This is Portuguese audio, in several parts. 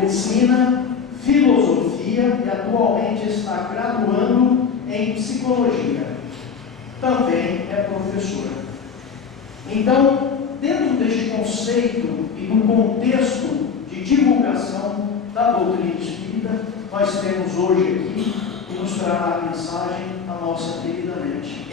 medicina, filosofia e atualmente está graduando em psicologia. Também é professora. Então, dentro deste conceito e do contexto de divulgação da doutrina espírita, nós temos hoje aqui que nos trará a mensagem a nossa querida Nete.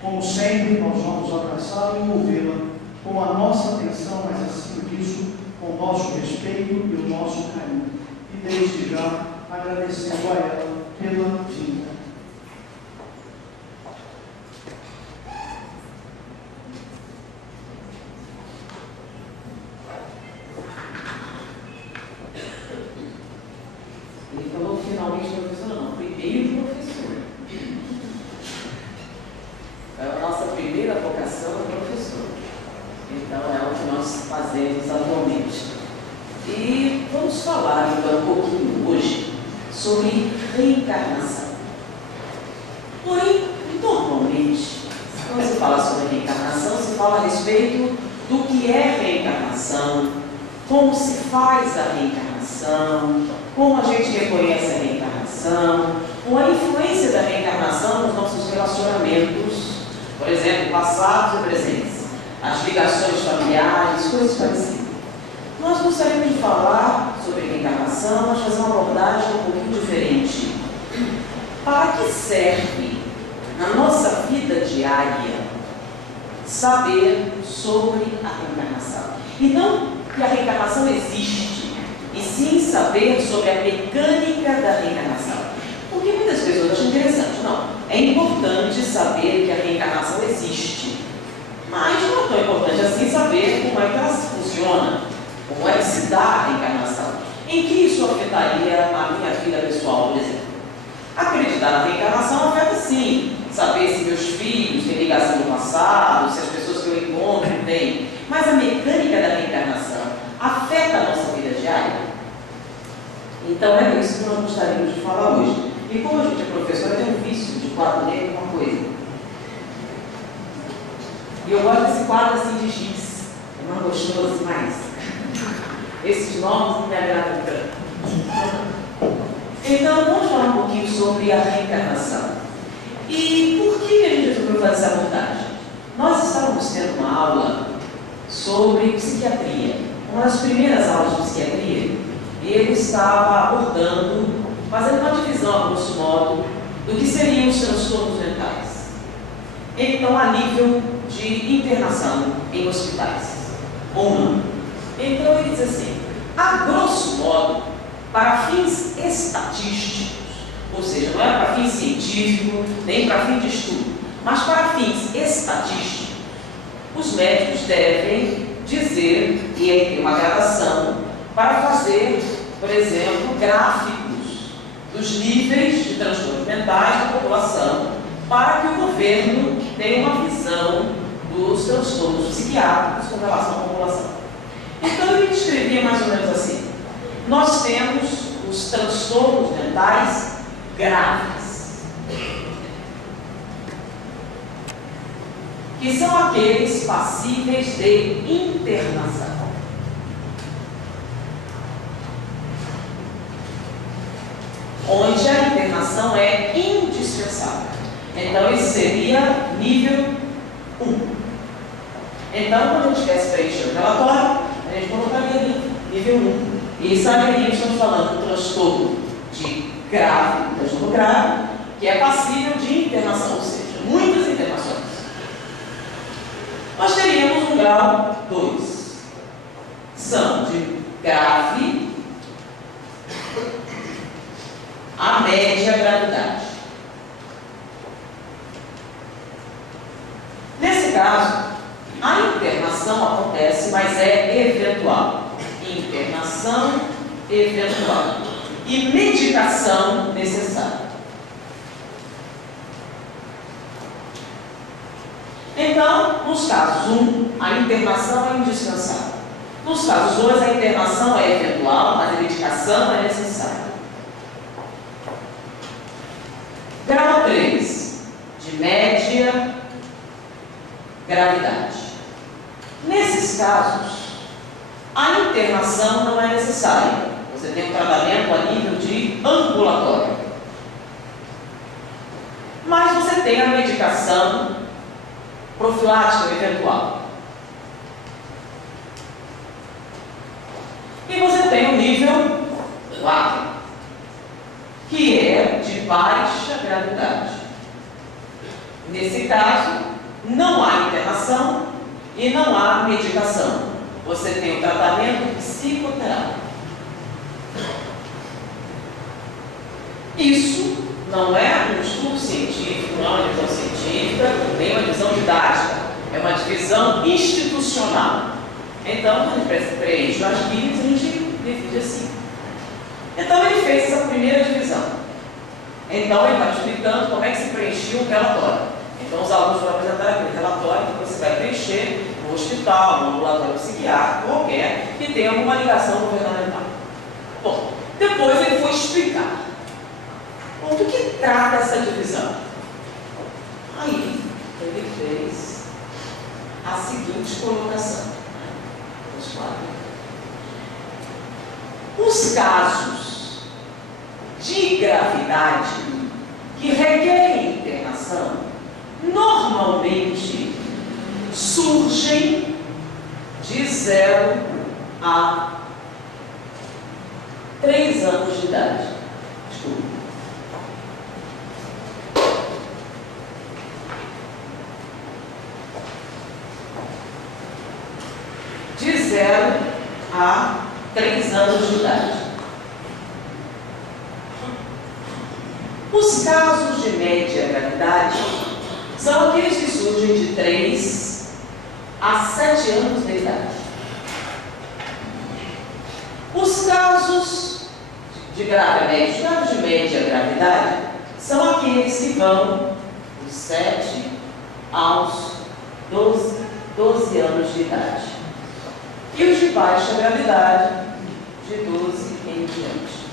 Como sempre, nós vamos abraçá-la e envolvê-la com a nossa atenção, mas acima disso, com o nosso respeito e o nosso carinho. E desde já, agradecendo a ela pela vinda. Ele falou finalmente professora, não, primeiro professor. A nossa primeira vocação é professor. Então é o que nós fazemos atualmente. E vamos falar então um pouquinho hoje sobre reencarnação. Porém, normalmente, quando se fala sobre reencarnação, se fala a respeito do que é reencarnação, como se faz a reencarnação, como a gente reconhece a reencarnação, com a influência da reencarnação nos nossos relacionamentos, por exemplo, passados e presentes, as ligações familiares, coisas parecidas. Nós gostaríamos de falar sobre reencarnação, mas fazer uma abordagem um pouquinho diferente. Para que serve, na nossa vida diária, saber sobre a reencarnação? E não que a reencarnação existe, e sim saber sobre a mecânica da reencarnação. Porque muitas pessoas acham interessante. Não, é importante saber que a reencarnação existe, mas não é tão importante assim saber como é que ela funciona, como é que se dá a reencarnação. Em que isso afetaria a minha vida pessoal, por exemplo? Acreditar na reencarnação afeta sim, saber se meus filhos têm ligação no passado, se as pessoas que eu encontro têm, mas a mecânica da reencarnação afeta a nossa vida diária? Então é isso que nós gostaríamos de falar hoje. E como a gente é professora, tem um vício de quadro negro uma coisa. E eu gosto desse quadro assim de giz. É mais gostoso demais. Esses nomes não me agradam tanto. Então vamos falar um pouquinho sobre a reencarnação. E por que a gente resolveu fazer essa abordagem? Nós estávamos tendo uma aula sobre psiquiatria. Uma das primeiras aulas de psiquiatria, ele estava abordando, fazendo uma divisão, a grosso modo, do que seriam os transtornos mentais. Então, a nível de internação em hospitais, ou não. Então, ele diz assim, a grosso modo, para fins estatísticos, ou seja, não é para fim científico, nem para fim de estudo, mas para fins estatísticos, os médicos devem dizer, e aí tem uma gradação, para fazer, por exemplo, gráficos dos níveis de transtornos mentais da população, para que o governo tenha uma visão dos transtornos psiquiátricos com relação à população. Então ele descrevia mais ou menos assim: nós temos os transtornos mentais graves, que são aqueles passíveis de internação. Onde a internação é indispensável. Então, esse seria nível 1. Então, quando a gente tivesse preencher o relatório, a gente colocaria ali, nível 1. E saberia que estamos falando do transtorno de grave, transtorno grave, que é passível de internação, ou seja, muitas internações. Nós teríamos um grau 2. São de grave a média gravidade. Nesse caso, a internação acontece, mas é eventual. Internação eventual. E medicação necessária. Então, nos casos 1, a internação é indispensável. Nos casos 2, a internação é eventual, mas a medicação é necessária. Grau 3, de média gravidade. Nesses casos, a internação não é necessária. Ou Você tem um tratamento a nível de ambulatório. Mas você tem a medicação profilática eventual. E você tem o nível 4, que é de baixa gravidade. Nesse caso, não há internação e não há medicação. Você tem o tratamento psicoterápico. Isso não é um estudo científico, não é uma divisão científica, nem uma divisão didática. É uma divisão institucional. Então, quando a gente preenche as guias, a gente divide assim. Então, ele fez essa primeira divisão. Então, ele está explicando como é que se preenchia o relatório. Então, os alunos vão apresentar aquele relatório que você vai preencher no hospital, no ambulatório psiquiátrico, qualquer, que tenha alguma ligação governamental. Bom, depois ele foi explicar. Bom, do que trata essa divisão? Aí, ele fez a seguinte colocação. Os casos de gravidade que requerem internação normalmente surgem de 0 a 3 anos de idade. Desculpa. De 0 a 3 anos de idade. Os casos de média gravidade são aqueles que surgem de 3 a 7 anos de idade. Os casos de média gravidade são aqueles que vão de 7 aos 12 anos de idade. E os de baixa gravidade, de 12 em diante.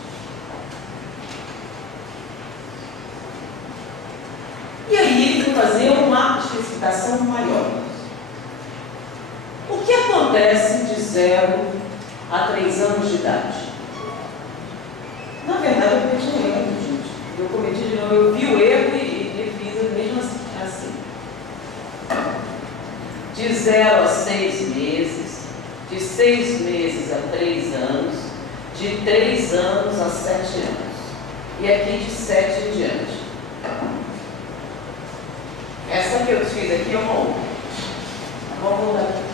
E aí ele vai fazer uma especificação maior. O que acontece de 0 a 3 anos de idade? Na verdade, eu cometi um erro, gente. Eu vi o erro e fiz mesmo assim. De 0 a 6 meses, de 6 meses a 3 anos, de 3 anos a 7 anos. E aqui de 7 em diante. Essa que eu fiz aqui é uma outra. Vamos mudar aqui.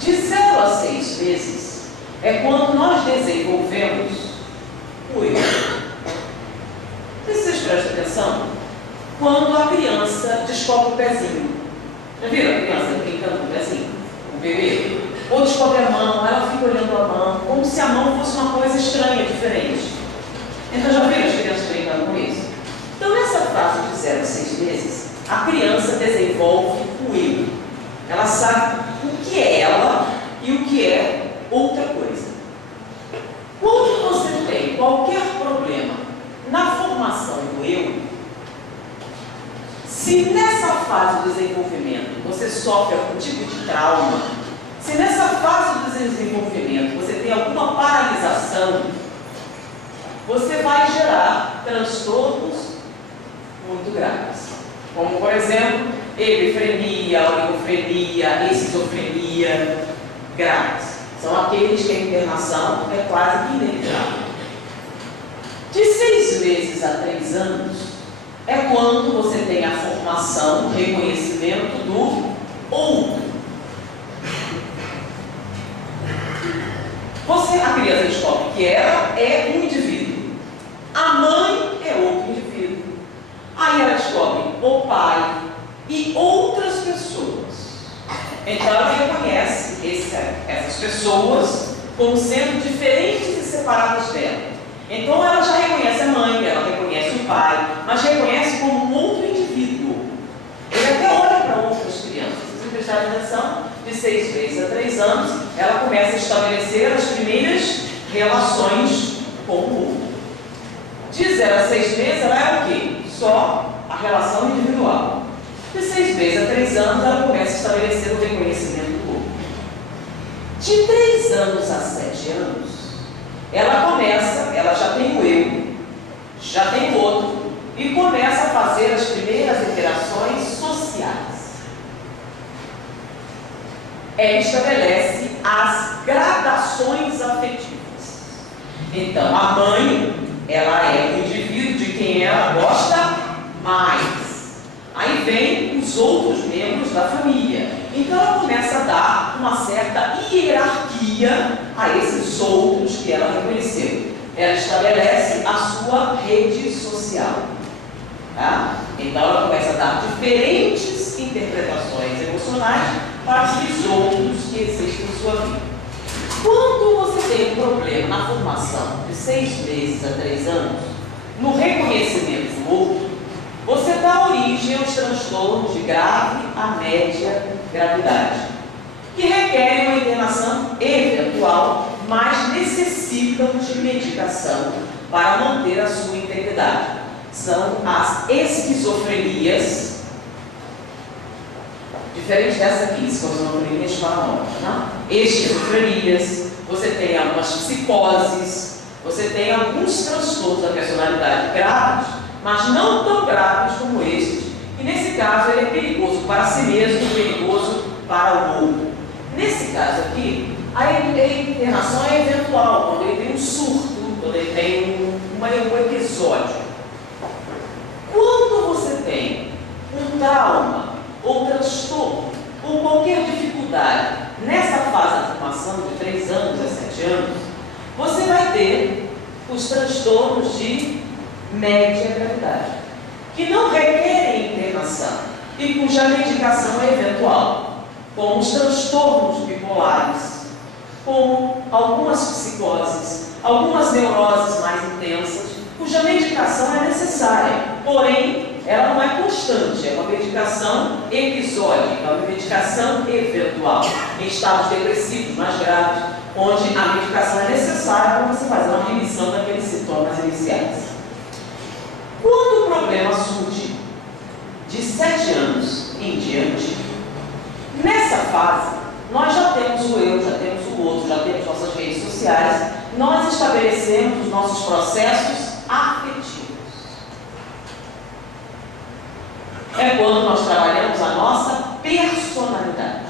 De 0 a 6 meses é quando nós desenvolvemos o eu. Vocês prestam atenção? Quando a criança descobre o pezinho. Já viram a criança brincando com o pezinho? O bebê? Ou descobre a mão, ela fica olhando a mão, como se a mão fosse uma coisa estranha, diferente. Então, já viram as crianças brincando com isso? Então, nessa fase de 0 a 6 meses, a criança desenvolve o eu. Ela sabe o que é ela e o que é outra coisa. Quando você tem qualquer problema na formação do eu, se nessa fase do desenvolvimento você sofre algum tipo de trauma, se nessa fase do desenvolvimento você tem alguma paralisação, você vai gerar transtornos muito graves. Como, por exemplo, epifrenia, oligofrenia, esquizofrenia graves. São aqueles que a internação é quase que inevitável. De 6 meses a 3 anos é quando você tem a formação, o reconhecimento do outro. A criança descobre que ela é um indivíduo. A mãe é outro indivíduo. Aí ela descobre o pai e outras pessoas. Então ela reconhece essas pessoas como sendo diferentes e separadas dela. Então ela já reconhece a mãe, ela reconhece o pai, mas reconhece como um outro indivíduo. Ele até olha para outras crianças. Se vocês prestarem atenção, de 6 meses a 3 anos, ela começa a estabelecer as primeiras relações com o outro. De 0 a 6 meses, ela é o quê? Só a relação individual. De 6 meses a 3 anos, ela começa a estabelecer o reconhecimento do outro. De 3 anos a 7 anos, ela começa já tem o eu, já tem o outro, e começa a fazer as primeiras interações sociais. Ela estabelece as gradações afetivas. Então, a mãe, ela é o indivíduo de quem ela gosta mais. Aí vem os outros membros da família. Então, ela começa a dar uma certa hierarquia a esses outros que ela reconheceu. Ela estabelece a sua rede social. Tá? Então, ela começa a dar diferentes interpretações emocionais para os outros que existem em sua vida. Quando você tem um problema na formação de 6 meses a 3 anos, no reconhecimento do outro, você dá origem aos transtornos de grave a média gravidade, que requerem uma internação eventual, mas necessitam de medicação para manter a sua integridade. São as esquizofrenias, diferente dessa aqui, esquizofrenias paranoicas, né? Esquizofrenias, você tem algumas psicoses, você tem alguns transtornos da personalidade graves, mas não tão graves como estes, e nesse caso ele é perigoso para si mesmo e perigoso para o outro. Nesse caso aqui, a internação é eventual, quando ele tem um surto, quando ele tem um episódio. Quando você tem um trauma, ou transtorno, ou qualquer dificuldade nessa fase de formação de 3 anos a 7 anos, você vai ter os transtornos de média gravidade, que não requerem internação e cuja medicação é eventual, como os transtornos bipolares, como algumas psicoses, algumas neuroses mais intensas, cuja medicação é necessária, porém ela não é constante, é uma medicação episódica, é uma medicação eventual, em estados depressivos mais graves, onde a medicação é necessária para você fazer uma remissão daqueles sintomas iniciais. Quando o problema surge de 7 anos em diante, nessa fase, nós já temos o eu, já temos o outro, já temos nossas redes sociais, nós estabelecemos os nossos processos afetivos. É quando nós trabalhamos a nossa personalidade.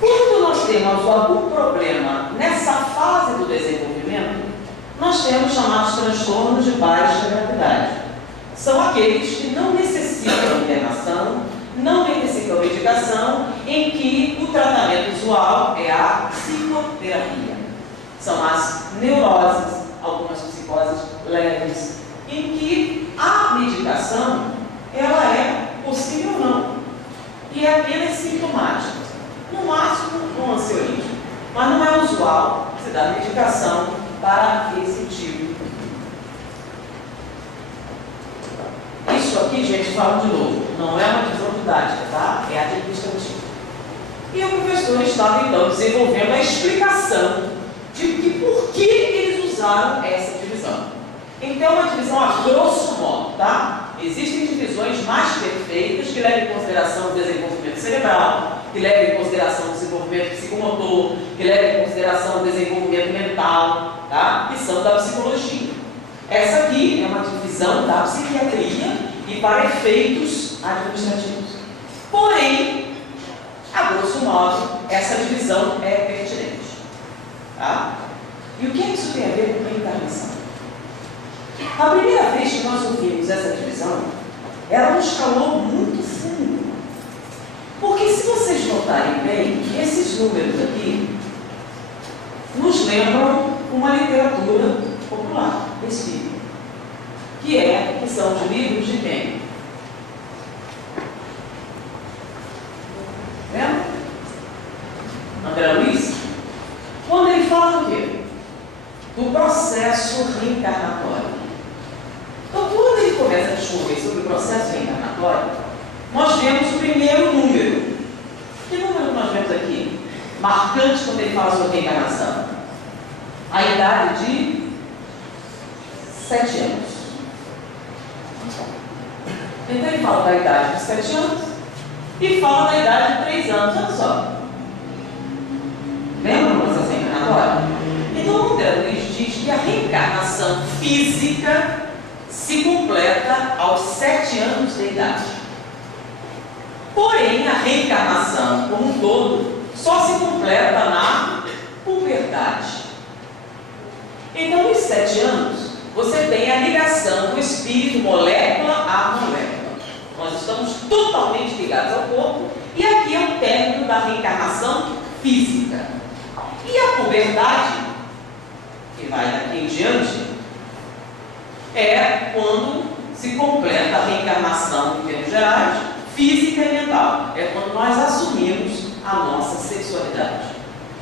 Quando nós temos algum problema nessa fase do desenvolvimento, nós temos chamados transtornos de baixa gravidade. São aqueles que não necessitam internação, não necessitam medicação, em que o tratamento usual é a psicoterapia. São as neuroses, algumas psicoses leves, em que a medicação ela é possível ou não, e é apenas sintomática, no máximo um ansiolítico, mas não é usual se dar medicação para esse tipo. Isso aqui, gente, falo de novo, não é uma divisão didática, tá? É administrativa. E o professor estava então desenvolvendo a explicação de que por que eles usaram essa divisão. Então, é uma divisão a grosso modo, tá? Existem divisões mais perfeitas que levam em consideração o desenvolvimento cerebral, que levam em consideração o desenvolvimento psicomotor, que levam em consideração o desenvolvimento mental, tá? Que são da psicologia. Essa aqui é uma divisão da psiquiatria e para efeitos administrativos. Porém, a grosso modo, essa divisão é pertinente. Tá? E o que isso tem a ver com reencarnação? A primeira vez que nós ouvimos essa divisão, ela nos calou muito fundo. Porque se vocês notarem bem, esses números aqui nos lembram uma literatura popular, espírita, que são os livros de quem? Lembra? André Luiz? Quando ele fala do quê? Do processo reencarnatório. Então, quando ele começa a discorrer sobre o processo reencarnatório, nós vemos o primeiro número. Que número nós vemos aqui? Marcante quando ele fala sobre reencarnação. A idade de 7 anos. Então ele fala da idade de 7 anos e fala da idade de 3 anos. Olha só. Lembra do processo reencarnatório? 7 anos de idade. Porém, a reencarnação como um todo só se completa na puberdade. Então, nos 7 anos, você tem a ligação do espírito molécula a molécula. Nós estamos totalmente ligados ao corpo, e aqui é o término da reencarnação física. E a puberdade, que vai daqui em diante, é quando se completa a reencarnação, em termos gerais, física e mental. É quando nós assumimos a nossa sexualidade.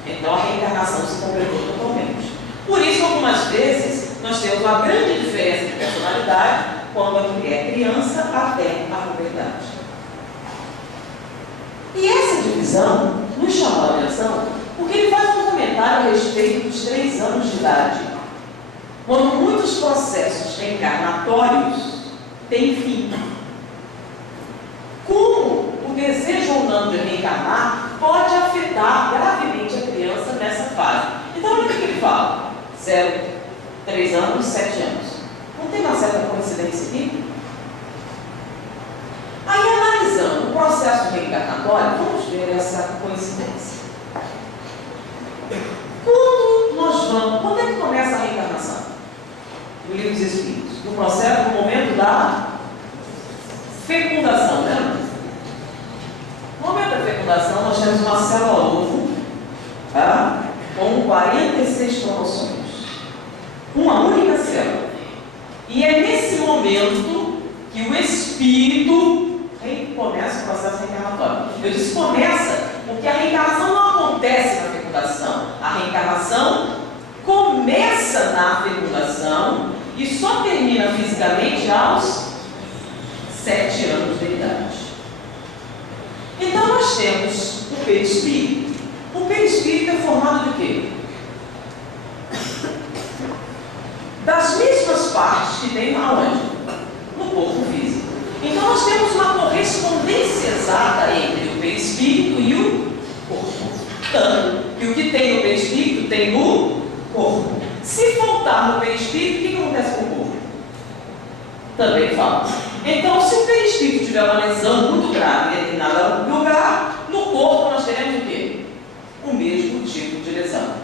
Então a reencarnação se completou totalmente. Por isso, algumas vezes, nós temos uma grande diferença de personalidade quando a mulher é criança até a puberdade. E essa divisão nos chamou a atenção porque ele faz um comentário a respeito dos 3 anos de idade, quando muitos processos reencarnatórios têm fim. Como o desejo ou não de reencarnar pode afetar gravemente a criança nessa fase. Então, olha o que ele fala: 0, 3 anos, 7 anos. Não tem uma certa coincidência aqui? Aí, analisando o processo reencarnatório, vamos ver essa coincidência. Quando é que começa a reencarnação? No Livro dos Espíritos. No processo, no momento da fecundação, né? No momento da fecundação, nós temos uma célula ovo, tá? Com 46 cromossomos. Uma única célula. E é nesse momento que o espírito começa o processo reencarnatório. Eu disse começa porque a reencarnação não acontece na fecundação. A reencarnação começa na fecundação e só termina fisicamente aos 7 anos de idade. Então nós temos o perispírito. O perispírito é formado de quê? Das mesmas partes que tem aonde? No corpo físico. Então nós temos uma correspondência exata entre o perispírito e o corpo. Tanto que o que tem no perispírito tem no corpo. Se faltar no perispírito, o que acontece com o corpo? Também falta. Então, se o perispírito tiver uma lesão muito grave em determinado lugar, no corpo nós teremos o quê? O mesmo tipo de lesão.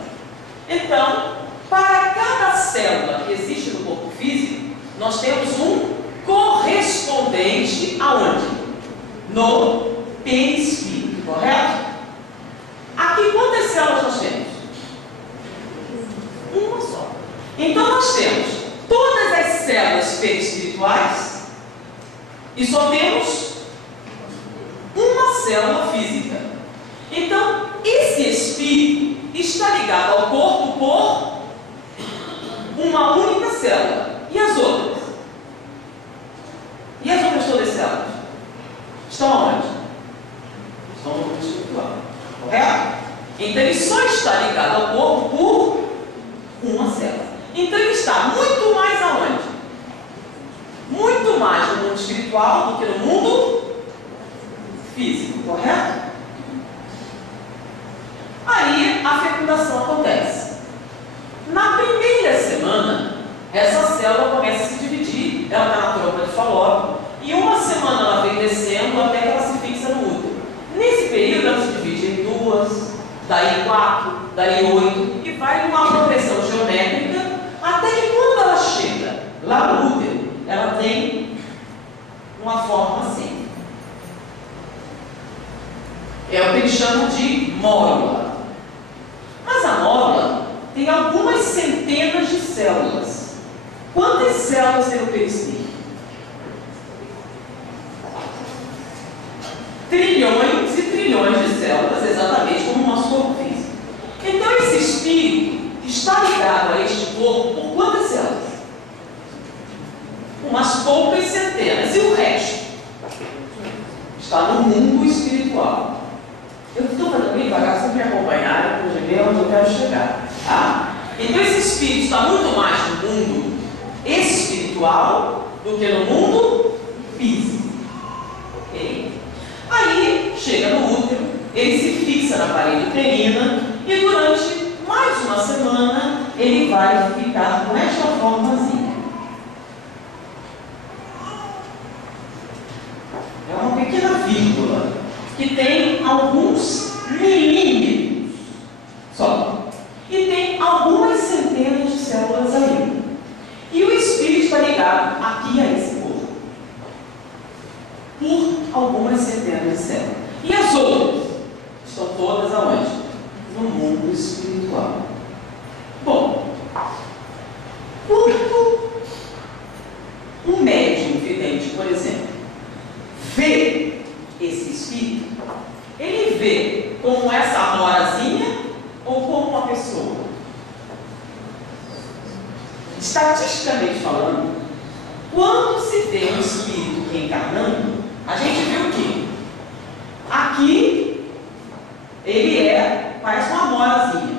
Então, para cada célula que existe no corpo físico, nós temos um correspondente aonde? No perispírito, correto? Aqui quantas células nós temos? Uma só. Então nós temos todas as células perispirituais e só temos uma célula física. Então esse espírito está ligado ao corpo por uma única célula. E as outras? E as outras todas as células? Estão aonde? Estão no mundo espiritual. Correto? Então ele só está ligado ao corpo por uma célula. Então ele está muito mais aonde? Muito mais no mundo espiritual do que no mundo físico. Correto? Aí a fecundação acontece. Na primeira semana, essa célula começa a se dividir. Ela está na trompa de Falópio. E uma semana ela vem descendo até que ela se fixa no útero. Nesse período ela se divide em 2, daí 4, daí 8, e vai numa progressão geométrica até que quando ela chega lá no útero, ela tem uma forma assim. É o que eles chamam de mórula. Mas a mórula tem algumas centenas de células. Quantas células tem no perispírito? Trilhões e trilhões de células, exatamente como o nosso corpo físico. Então esse espírito está ligado a este corpo por quantas células? Umas poucas centenas. E o resto? Está no mundo espiritual. Eu estou falando bem devagar, sempre me acompanhar, para ver onde eu quero chegar. Tá? Então esse espírito está muito mais no mundo espiritual do que no mundo físico. Ok? Aí chega no útero, ele se fixa na parede uterina e durante mais uma semana ele vai ficar com esta formazinha. tem alguns milímetros só. E tem algumas centenas de células ali. E o espírito está ligado aqui a esse corpo, por algumas centenas de células. E as outras estão todas aonde? No mundo espiritual. Bom, quando um médium vidente, por exemplo, vê esse espírito, ele vê como essa amorazinha ou como uma pessoa? Estatisticamente falando, quando se vê um espírito reencarnando, a gente viu que aqui ele parece uma amorazinha.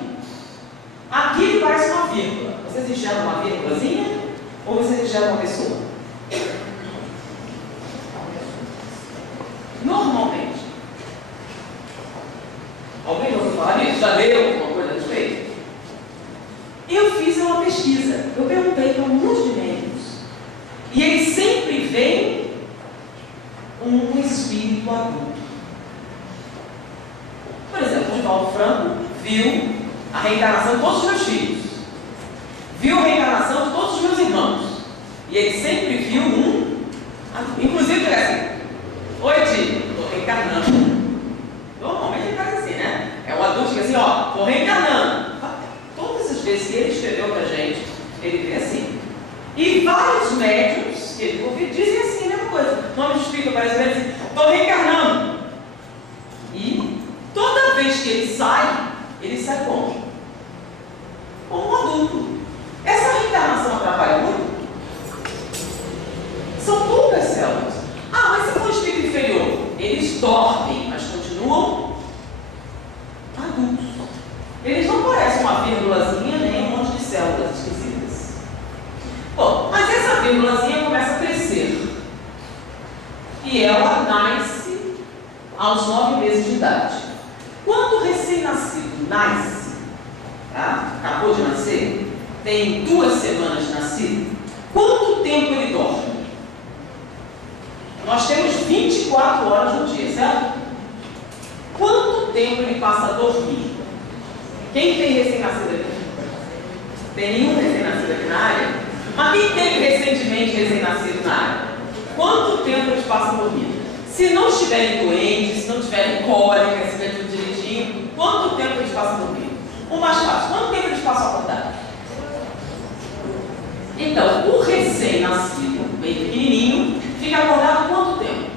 Aqui ele parece uma vírgula. Vocês enxergam uma vírgulazinha ou vocês enxergam uma pessoa? Normalmente. Alguém já ouviu falar nisso? Já leu alguma coisa a respeito? Eu fiz uma pesquisa. Eu perguntei para um monte de médicos. E eles sempre veem um espírito adulto. Por exemplo, o Divaldo Franco viu a reencarnação de todos os meus filhos. Viu a reencarnação de todos os meus irmãos. E ele sempre viu um adulto. Inclusive, ele assim: oi, tio, estou reencarnando. Normalmente ele faz assim, né? É um adulto que assim, ó, estou reencarnando. Todas as vezes que ele escreveu pra gente, ele vê assim. E vários médiums que ele ouviu dizem assim, a mesma coisa. O nome do espírito aparece pra ele assim: estou reencarnando. E toda vez que ele sai como? Como um adulto. Essa reencarnação atrapalha muito? São poucas células. Ah, mas se for um espírito inferior, eles dormem, mas continuam adultos. Eles não parecem uma vírgulazinha nem um monte de células esquisitas. Bom, mas essa vírgulazinha começa a crescer. E ela nasce aos 9 meses de idade. Quando o recém-nascido nasce, tá? Acabou de nascer, tem 2 semanas de nascido, quanto tempo ele dorme? Nós temos 24 horas no dia, certo? Quanto tempo ele passa a dormir? Quem tem recém-nascido aqui? Tem nenhum recém-nascido aqui na área? Mas quem teve recentemente recém-nascido na área? Quanto tempo eles passam a dormir? Se não estiverem doentes, se não tiverem cólica, se estiver tudo direitinho, quanto tempo eles passam a dormir? O mais fácil, quanto tempo eles passam a acordar? Então, o recém-nascido, bem pequenininho, fica acordado quanto tempo?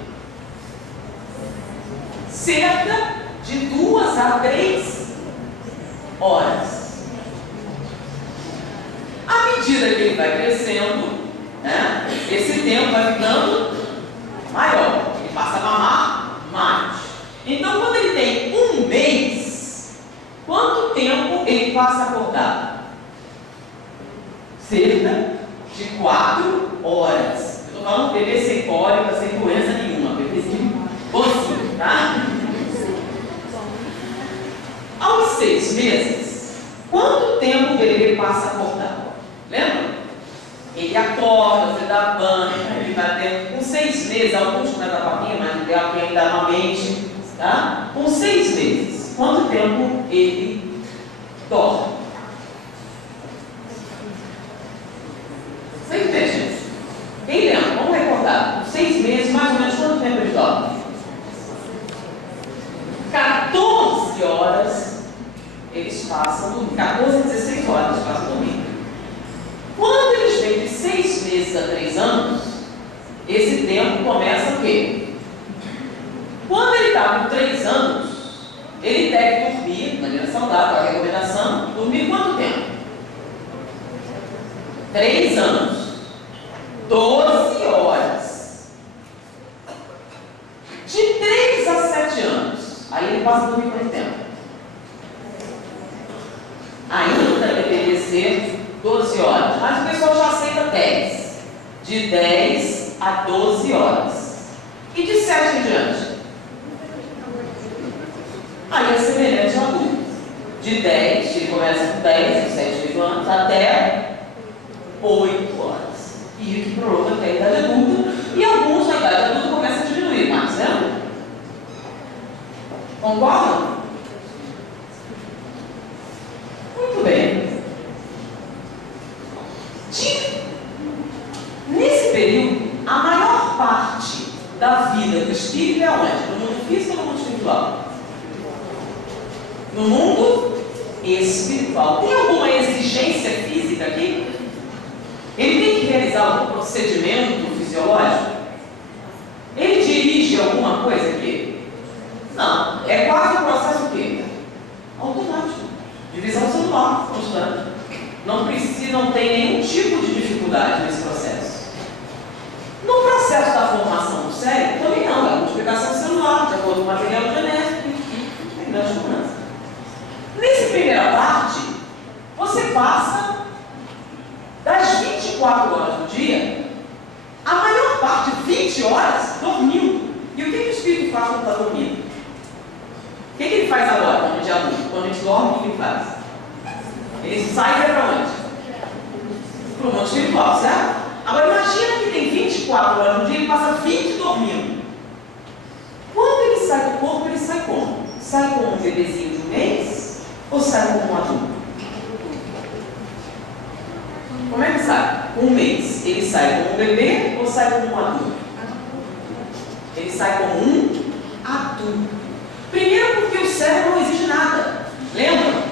Cerca de 2 a 3 horas. À medida que ele vai crescendo, né, esse tempo vai ficando maior. Ele passa a mamar mais. Então, quando ele tem 1 mês, quanto tempo ele passa acordado? Cerca de 4 horas. Eu estou falando bebê sem cólica, sem doença nenhuma. Bebezinho bonzinho, tá? Aos 6 meses, quanto tempo o bebê passa acordado? Lembra? Ele acorda, você dá banho, ele vai ter. Com 6 meses, alguns começam a papinha, mas ideal que ainda amamente, tá? Com 6 meses, quanto tempo ele dorme? Vocês vejam. Quem lembra? Vamos recordar. Com 6 meses, mais ou menos, quanto tempo eles dormem? 14 horas eles passam dormindo. 14 a 16 horas eles passam dormindo. Quando eles vêm de 6 meses a 3 anos, esse tempo começa o quê? Quando ele está com 3 anos, ele deve dormir, de maneira saudável, a recomendação, dormir quanto tempo? 3 anos. 12 horas. De 3 a 7 anos, aí ele passa a dormir quanto tempo? Ainda deveria ser 12 horas, mas o pessoal já aceita 10. De 10 a 12 horas. E de 7 em diante? Aí é semelhante ao adulto. De 10, ele começa com 10, 7, 8 anos, até 8 horas. E o que prolonga até a idade adulta. E alguns na idade adulta começam a diminuir mais, né? Concordam? Muito bem. Nesse período, a maior parte da vida do espírito é onde? No mundo físico ou no mundo espiritual? No mundo espiritual. Tem alguma exigência física aqui? Ele tem que realizar algum procedimento fisiológico? Ele dirige alguma coisa aqui? Não. É quase um processo o quê? Automático. Divisão celular constante. Não tem nenhum tipo de dificuldade nesse processo. No processo da formação do cérebro, também não. É a multiplicação celular, de acordo com o material genético. Tem grande segurança. Nessa primeira parte, você passa das 24 horas do dia, a maior parte, 20 horas, dormindo. E o que o espírito faz quando está dormindo? O que ele faz agora, quando a gente é adulto? Quando a gente dorme, o que ele faz? Ele sai e vai para onde? Para o mundo espiritual, certo? Agora imagina que tem 24 horas no dia e passa 20 dormindo. Quando ele sai do corpo, ele sai como? Sai como um bebezinho de um mês ou sai como um adulto? Como é que sai? Um mês. Ele sai como um bebê ou sai como um adulto? Ele sai como um adulto. Primeiro porque o cérebro não exige nada. Lembra?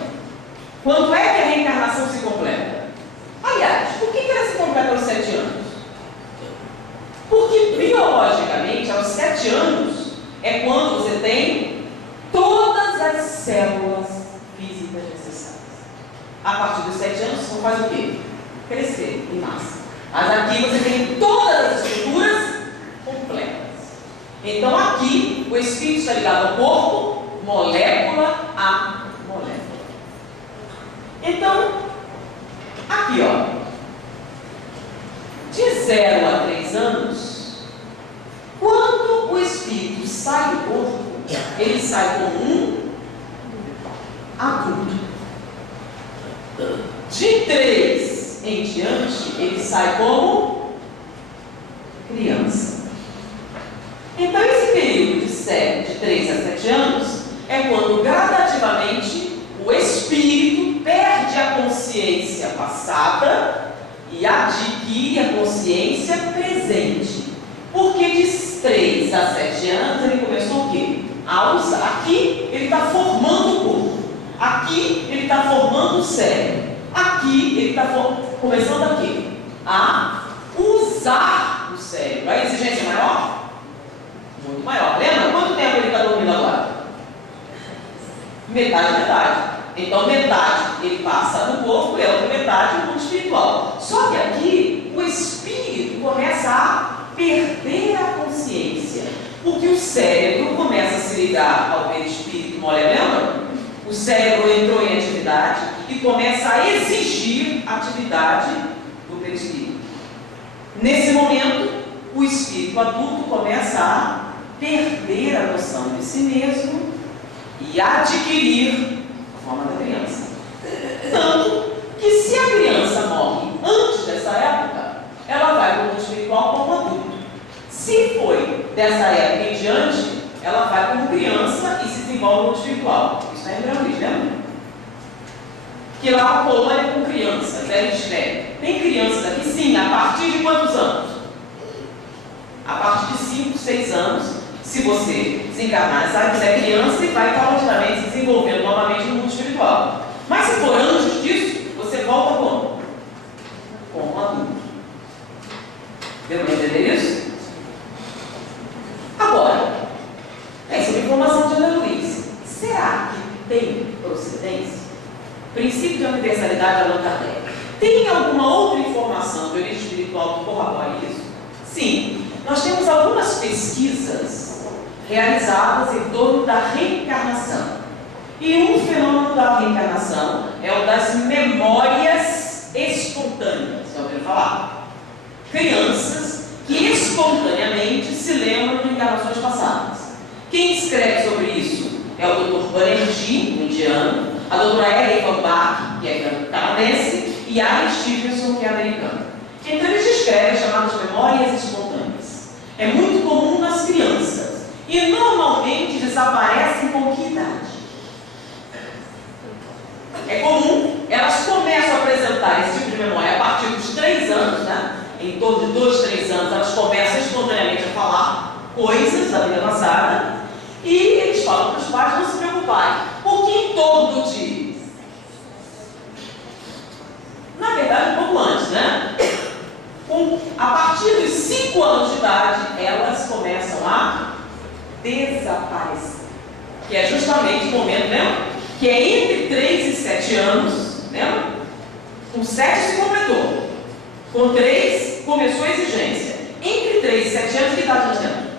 Quando é que a reencarnação se completa? Aliás, por que ela se completa aos 7 anos? Porque biologicamente, aos 7 anos, é quando você tem todas as células físicas necessárias. A partir dos 7 anos, você faz o quê? Crescer em massa. Mas aqui você tem todas as estruturas completas. Então aqui, o espírito está ligado ao corpo, molécula a molécula. Então, aqui ó, de 0 a 3 anos, quando o espírito sai do corpo, ele sai como um adulto. De 3 em diante, ele sai como criança. Então, esse período de 3 a 7 anos é quando gradativamente o espírito perde a consciência passada e adquire a consciência presente. Porque de 3 a 7 anos ele começou o quê? A usar. Aqui ele está formando o corpo. Aqui ele está formando o cérebro. Aqui ele está começando aqui a usar o cérebro. A exigência é maior? Muito maior. Lembra? Quanto tempo ele está dormindo agora? Metade. Então metade ele passa no corpo e a outra metade no mundo espiritual. Só que aqui o espírito começa a perder a consciência. Porque o cérebro começa a se ligar ao perispírito, lembra? O cérebro entrou em atividade e começa a exigir atividade do perispírito. Nesse momento, o espírito adulto começa a perder a noção de si mesmo e adquirir a forma da criança. Tanto que se a criança morre antes dessa época, ela vai para o mundo espiritual como adulto. Se foi dessa época em diante, ela vai como criança e se desenvolve no mundo espiritual. Isso é em Brandis, lembra? Que lá a colônia com crianças, tem crianças aqui sim, a partir de quantos anos? A partir de 5, 6 anos, se você desencarnar, sabe que é criança e vai paulatinamente se desenvolvendo novamente no mundo espiritual. Mas se for antes disso, você volta como? Como adulto. Deu para entender isso? Agora, essa é uma informação de Ana Luiz. Será que tem procedência? Princípio de universalidade de Allan Kardec. Tem alguma outra informação de origem espiritual que corrobore isso? Sim. Nós temos algumas pesquisas realizadas em torno da reencarnação. E um fenômeno da reencarnação é o das memórias espontâneas. Já ouviram falar? Crianças que espontaneamente se lembram de encarnações passadas. Quem escreve sobre isso é o Dr. Banerjee, indiano, a doutora Ellen Van Bach, que é canadense, e Ari Stevenson, que é americana. Então eles escrevem chamadas memórias espontâneas. É muito comum nas crianças. E normalmente desaparecem com que idade? É comum, elas começam a apresentar esse tipo de memória a partir dos 3 anos, né? Em torno de 2, 3 anos, elas começam espontaneamente a falar coisas da vida passada e eles falam para os pais não se preocuparem, porque em torno de, na verdade, um pouco antes, né? A partir dos 5 anos de idade, elas começam a desaparecer, que é justamente o momento, né? Que é entre 3 e 7 anos, né? Com 7 se completou, com 3 começou a exigência. Entre 3 e 7 anos, que idade nós temos?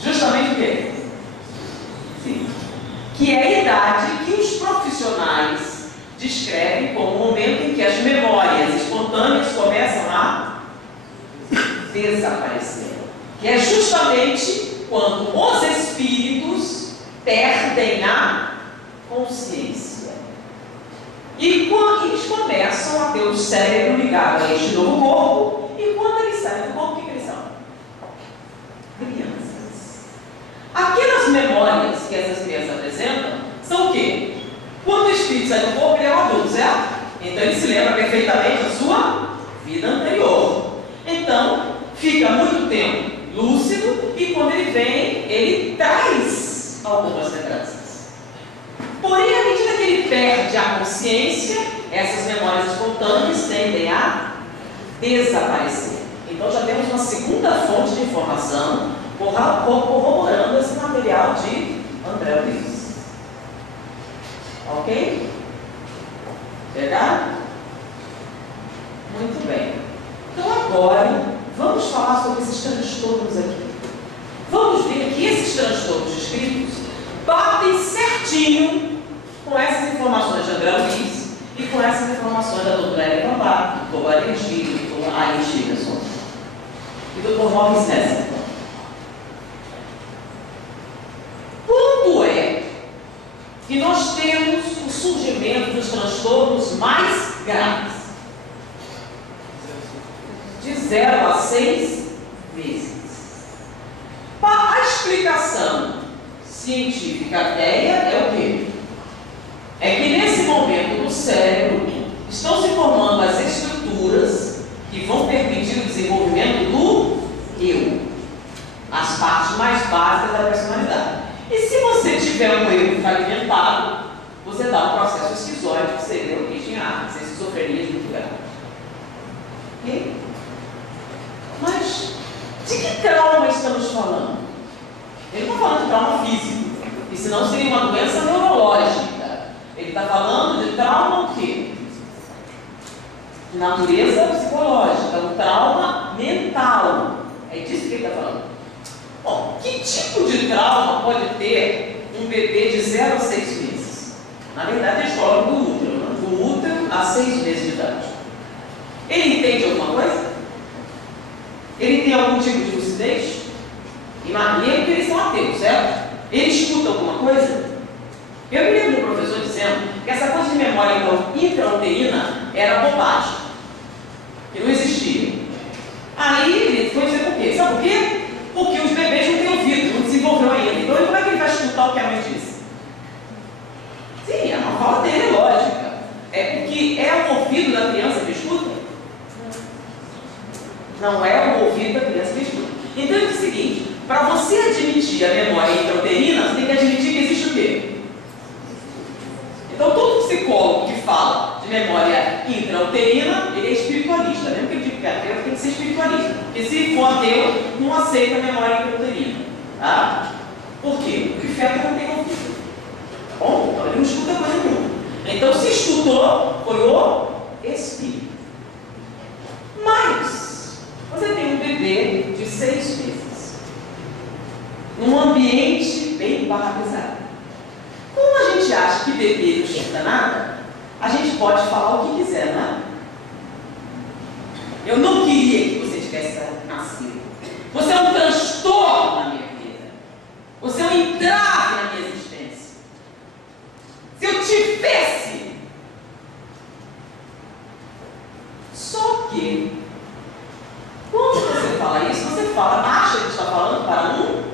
Justamente o quê? Sim. Que é a idade que os profissionais descrevem como o momento em que as memórias espontâneas começam a desaparecer. Que é justamente quando os espíritos perdem a consciência. E quando eles começam a ter o cérebro ligado a este novo corpo, e quando eles saem do corpo, o que eles são? Crianças. Aquelas memórias que essas crianças apresentam são o quê? Quando o espírito sai do corpo, ele é um adulto, certo? Então ele se lembra perfeitamente da sua vida anterior. Então, fica muito tempo lúcido e quando ele vem, ele traz algumas lembranças. Porém, à medida que ele perde a consciência, essas memórias espontâneas tendem a desaparecer. Então já temos uma segunda fonte de informação corroborando esse material de André Luiz. Ok? Pegaram? Muito bem. Então agora, vamos falar sobre esses transtornos aqui. Vamos ver que esses transtornos descritos batem certinho com essas informações de André Luiz e com essas informações da doutora Érica Lombardo, do Dr. Ariane Stiegler, do Dr. Alan Stevenson e do Dr. Morris Nessa. Quando é que nós temos o surgimento dos transtornos mais graves? De 0 a 6 meses. A explicação científica ateia é o quê? É que nesse momento no cérebro estão se formando as estruturas que vão permitir o desenvolvimento do eu, as partes mais básicas da personalidade. E se você tiver um eu fragmentado, você dá um processo esquizoide, que seria o que tinha a esquizofrenia de muito grave. Ok? Mas de que trauma estamos falando? Ele não está falando de trauma físico, e senão seria uma doença neurológica. Ele está falando de trauma o quê? De natureza psicológica, um trauma mental. É disso que ele está falando. Bom, que tipo de trauma pode ter um bebê de 0 a 6 meses? Na verdade, eles falam do útero, né? Do útero a 6 meses de idade. Ele entende alguma coisa? Ele tem algum tipo de lucidez? Imagina que eles são ateus, certo? Ele escuta alguma coisa? Eu me lembro do professor dizendo que essa coisa de memória intrauterina era bobagem, que não existia. Aí ele foi dizer por quê? Sabe por quê? Porque os bebês não têm ouvido, não desenvolveu ainda. Então como é que ele vai escutar o que a mãe disse? Sim, é uma fala dele, lógica. É porque é o ouvido da criança que escuta? Não é o ouvido da criança que escuta. Então é o seguinte, para você admitir a memória intrauterina, você tem que admitir que existe o quê? Então todo psicólogo que fala de memória intrauterina, ele é espiritualista, mesmo que ele diga que é ateu, tem que ser espiritualista. Porque se for ateu, não aceita a memória intrauterina. Tá? Por quê? Porque o feto não tem ouvido. Bom, então ele não escuta coisa nenhuma. Então se escutou, foi o espírito. Mas você tem um bebê de 6 meses, num ambiente bem barracizado. Como a gente acha que bebê não escuta nada, a gente pode falar o que quiser, né? Eu não queria que você tivesse nascido. Você é um transtorno na minha vida. Você é um entrave na minha existência. Se eu tivesse. Só que, quando você fala isso, você fala, acha que está falando para um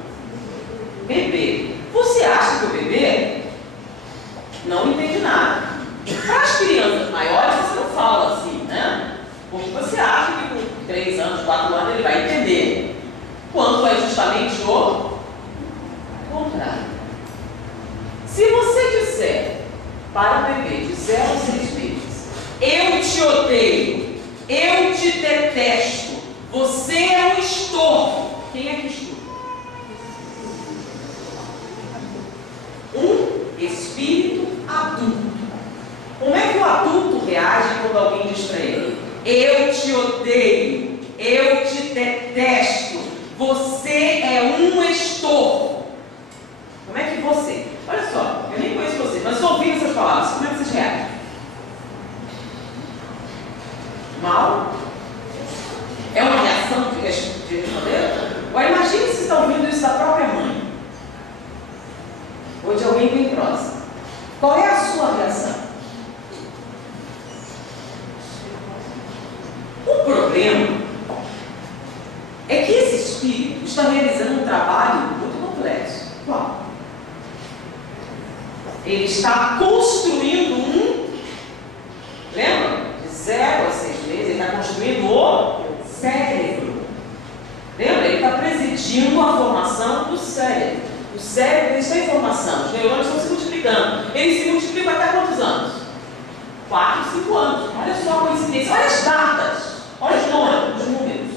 para o bebê de 0 a 6 meses: eu te odeio, eu te detesto, você é um estorvo. Quem é que escuta? Um espírito adulto. Como é que o adulto reage quando alguém diz para ele: eu te odeio, eu te detesto, você é um estorvo? Como é que você, olha só, eu nem conheço você, mas ouvindo essas palavras, como é que vocês reagem? Mal? É uma reação de responder? Ou imagine se está ouvindo isso da própria mãe, ou de alguém bem próximo. Qual é a sua reação? O problema é que esse espírito está realizando um trabalho muito complexo. Qual? Ele está construindo lembra? De 0 a 6 meses, ele está construindo o cérebro. Lembra? Ele está presidindo a formação do cérebro. O cérebro está em formação, os neurônios estão se multiplicando. Eles se multiplicam até quantos anos? 4, 5 anos. Olha só a coincidência, olha as datas, olha os números.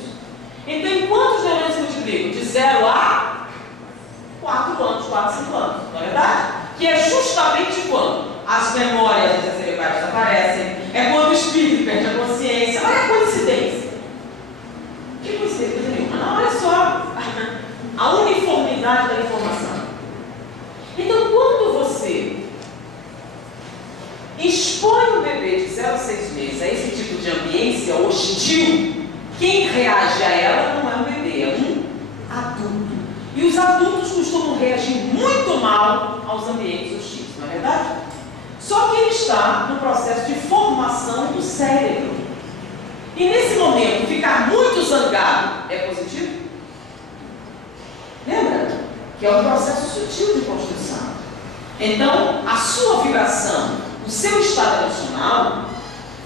Então, enquanto os neurônios se multiplicam? De 0 a 4 anos, 4, 5 anos, não é verdade? Que é justamente quando as memórias cerebrais desaparecem, é quando o espírito perde a consciência. Olha a coincidência. Que coincidência nenhuma. Não, olha só a uniformidade da informação. Então, quando você expõe um bebê de 0 a 6 meses a esse tipo de ambiência hostil, quem reage a ela não é um bebê, é um adulto. E os adultos costumam reagir muito mal aos ambientes hostis, não é verdade? Só que ele está no processo de formação do cérebro. E nesse momento, ficar muito zangado é positivo? Lembra? Que é um processo sutil de construção. Então, a sua vibração, o seu estado emocional,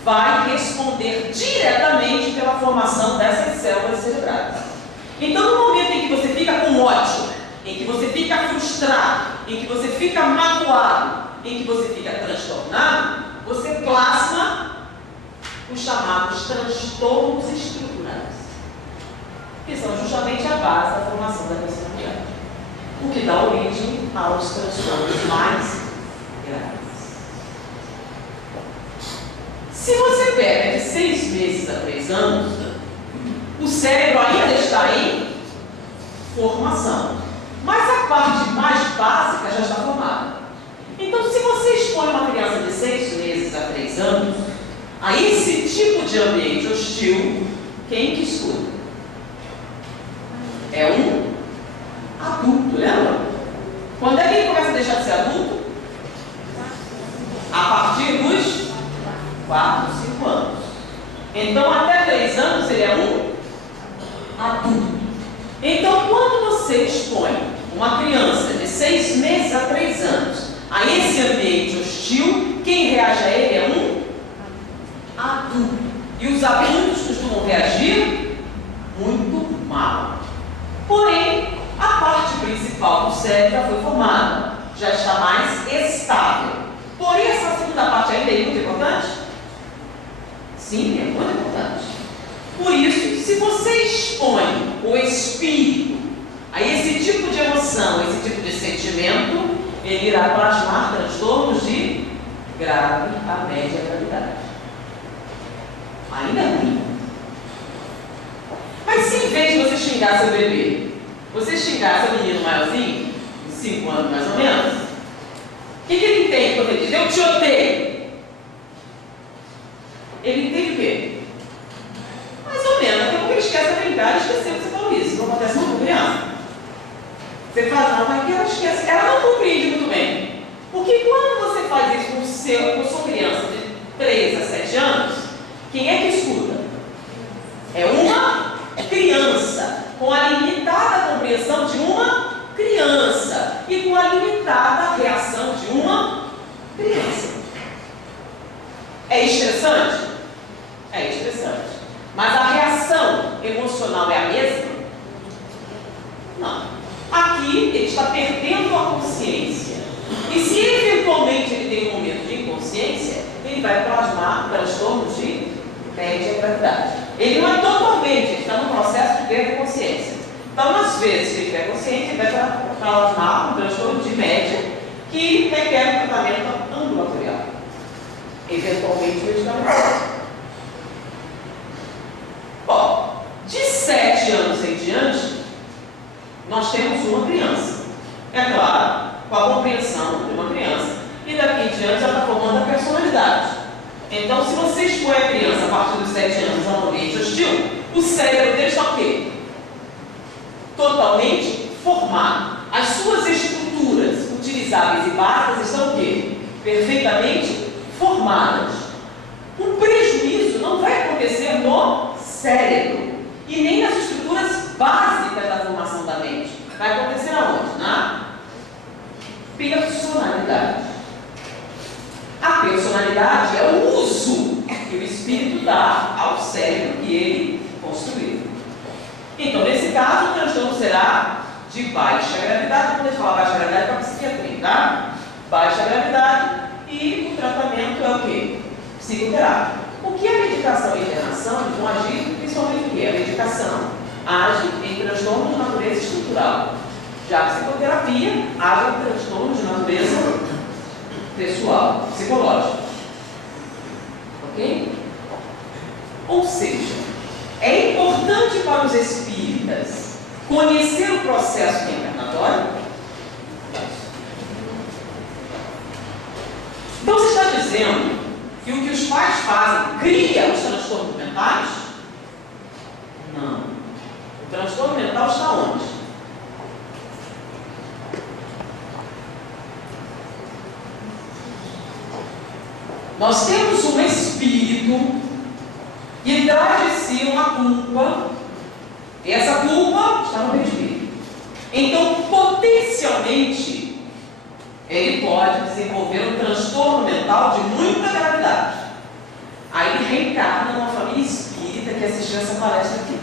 vai responder diretamente pela formação dessas células cerebrais. Então, no momento em que você fica com ódio, em que você fica frustrado, em que você fica magoado, em que você fica transtornado, você plasma os chamados transtornos estruturais, que são justamente a base da formação da personalidade, o que dá origem aos transtornos mais graves. Se você pega de 6 meses a 3 anos, o cérebro ainda está em formação, mas a parte mais básica já está formada. Então, se você expõe uma criança de 6 meses a 3 anos a esse tipo de ambiente hostil, quem que escuta? É um adulto, lembra? Quando é que ele começa a deixar de ser adulto? A partir dos 4, 5 anos. Então, até 3 anos ele é um adulto. Então, quando você expõe uma criança de 6 meses a 3 anos a esse ambiente hostil, quem reage a ele é um adulto. E os adultos costumam reagir muito mal. Porém, a parte principal do cérebro já foi formada, já está mais estável. Porém, essa segunda parte ainda é muito importante? Sim, é muito importante. Por isso, se você expõe o espírito a esse tipo de emoção, a esse tipo de sentimento, ele irá plasmar transtornos de grave a média gravidade. Ainda ruim. Mas se em vez de você xingar seu bebê, você xingar seu menino maiorzinho, de 5 anos mais ou menos, o que ele entende quando ele diz: eu te odeio? Ele entende o quê? Mais ou menos, até porque ele esquece a brincar e esqueceu que você falou isso. Não acontece muito com criança. Você fala: não, mas que ela esquece. Ela não compreende muito bem. Porque quando você faz isso com sua criança de 3 a 7 anos, quem é que escuta? É uma criança, com a limitada compreensão de uma criança e com a limitada reação de uma criança. É estressante? É estressante. Mas a reação emocional é a mesma? Não. Aqui ele está perdendo a consciência. E se eventualmente ele tem um momento de chamado transtorno de média gravidade. Ele não é totalmente, ele está no processo de perda de consciência. Então, às vezes, se ele tiver consciente, ele vai transformar um transtorno de média que requer um tratamento ambulatorial, eventualmente medicamentoso. Bom, de 7 anos em diante, nós temos uma criança. É claro, com a compreensão de uma criança. E daqui em diante ela está formando a personalidade. Então, se você expõe a criança a partir dos 7 anos a um ambiente hostil, o cérebro dele está o quê? Totalmente formado. As suas estruturas utilizáveis e básicas estão o quê? Perfeitamente formadas. O prejuízo não vai acontecer no cérebro e nem nas estruturas básicas da formação da mente. Vai acontecer aonde? Na personalidade. A personalidade é o uso que o espírito dá ao cérebro que ele construiu. Então, nesse caso, o transtorno será de baixa gravidade. Quando a gente fala baixa gravidade, é para a psiquiatria, tá? Baixa gravidade, e o tratamento é o quê? Psicoterapia. O que a medicação e a internação vão agir, principalmente o quê? A medicação age em transtornos de natureza estrutural. Já a psicoterapia age em transtornos de natureza pessoal, psicológica. Ok? Ou seja, é importante para os espíritas conhecer o processo reencarnatório. Então você está dizendo que o que os pais fazem cria os transtornos mentais? Não. O transtorno mental está onde? Nós temos um espírito que traz de si uma culpa, e essa culpa está no espírito. Então, potencialmente, ele pode desenvolver um transtorno mental de muita gravidade. Aí ele reencarna numa família espírita que assistiu essa palestra aqui.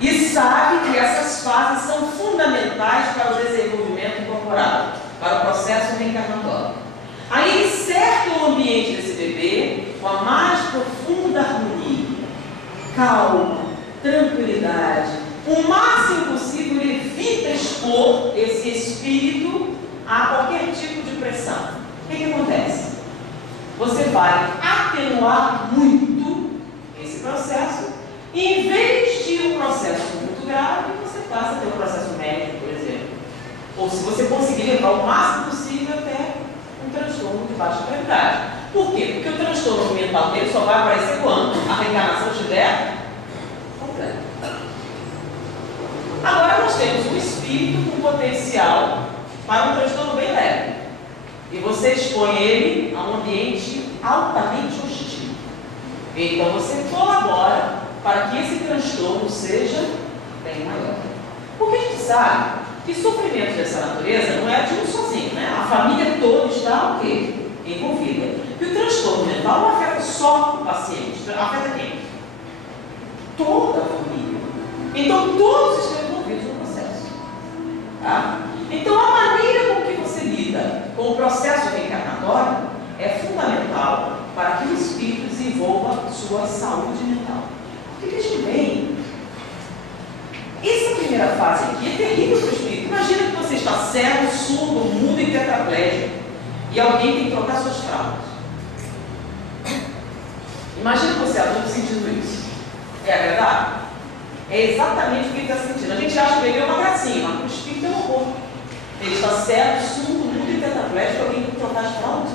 E sabe que essas fases são fundamentais para o desenvolvimento incorporado, para o processo reencarnatório. Aí ele cerca o ambiente desse bebê com a mais profunda harmonia, calma, tranquilidade. O máximo possível ele evita expor esse espírito a qualquer tipo de pressão. O que acontece? Você vai atenuar muito esse processo e em vez de um processo muito grave, você passa a ter um processo médio, por exemplo. Ou se você conseguir levar o máximo possível até um transtorno de baixa gravidade. Por quê? Porque o transtorno mental dele só vai aparecer quando a reencarnação estiver completa. Agora nós temos um espírito com potencial para um transtorno bem leve. E você expõe ele a um ambiente altamente hostil. Então você colabora para que esse transtorno seja bem maior. Porque a gente sabe que sofrimento dessa natureza não é de um sozinho, né? A família toda está o quê? Envolvida. E o transtorno mental não afeta só o paciente, afeta quem? Toda a família. Então todos estão envolvidos no processo. Tá? Então a maneira com que você lida com o processo reencarnatório é fundamental para que o espírito desenvolva sua saúde mental. Porque veja bem, essa primeira fase aqui é terrível para o espírito. Imagina que você está cego, surdo, mudo e tetraplégico e alguém tem que trocar suas fraldas. Imagina você adulto sentindo isso. É agradável? É exatamente o que ele está sentindo. A gente acha que ele é uma gracinha, mas o espírito é um horror. Ele está cego, surdo, mudo e tetraplégico, alguém tem que trocar as fraldas.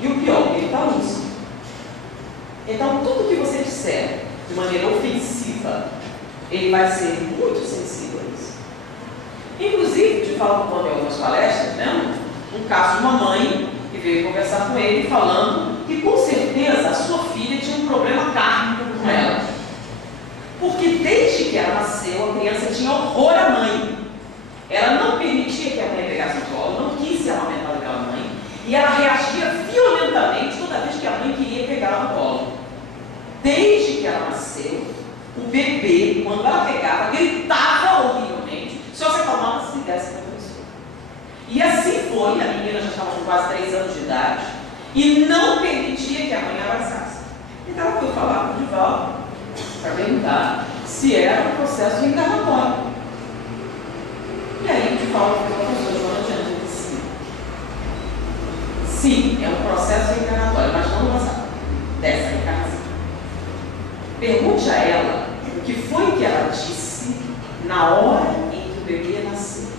E o pior, ele está lúcido. Então, tudo que você disser de maneira ofensiva, ele vai ser muito sensível a isso. Inclusive, te falo quando em algumas palestras, né? Um caso de uma mãe que veio conversar com ele falando que com certeza a sua filha tinha um problema kármico com ela. Porque desde que ela nasceu, a criança tinha horror à mãe. Ela não permitia que a mãe pegasse no colo, não quis ser amamentada pela mãe, e ela reagia violentamente toda vez que a mãe queria pegá-la no colo. Desde que ela nasceu, o bebê, quando ela pegava, gritava horrivelmente, só se acalmava se desse para a pessoa. E assim foi, a menina já estava com quase 3 anos de idade, e não permitia que a mãe abraçasse. Então ela foi falar com o Divaldo para perguntar se era um processo reencarnatório. E aí o Divaldo falou com as pessoas falando adiante e disse: sim, é um processo reencarnatório, mas não no passado, dessa reencarnação. Pergunte a ela o que foi que ela disse na hora em que o bebê nasceu.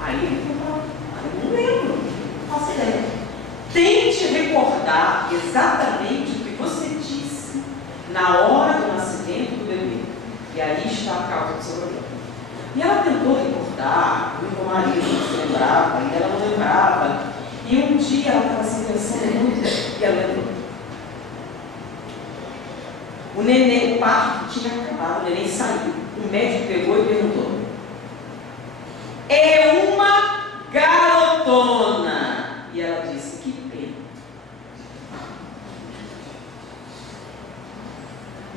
Aí ele falou: eu não lembro, não faço ideia. Tente recordar exatamente o que você disse na hora do nascimento do bebê. E aí está a causa do seu problema. E ela tentou recordar, o marido não se lembrava, e ela não lembrava. E um dia ela estava se pensando muito, e ela lembrou. O neném, o parto tinha acabado, o neném saiu. O médico pegou e perguntou: é uma garotona. E ela disse: que pena.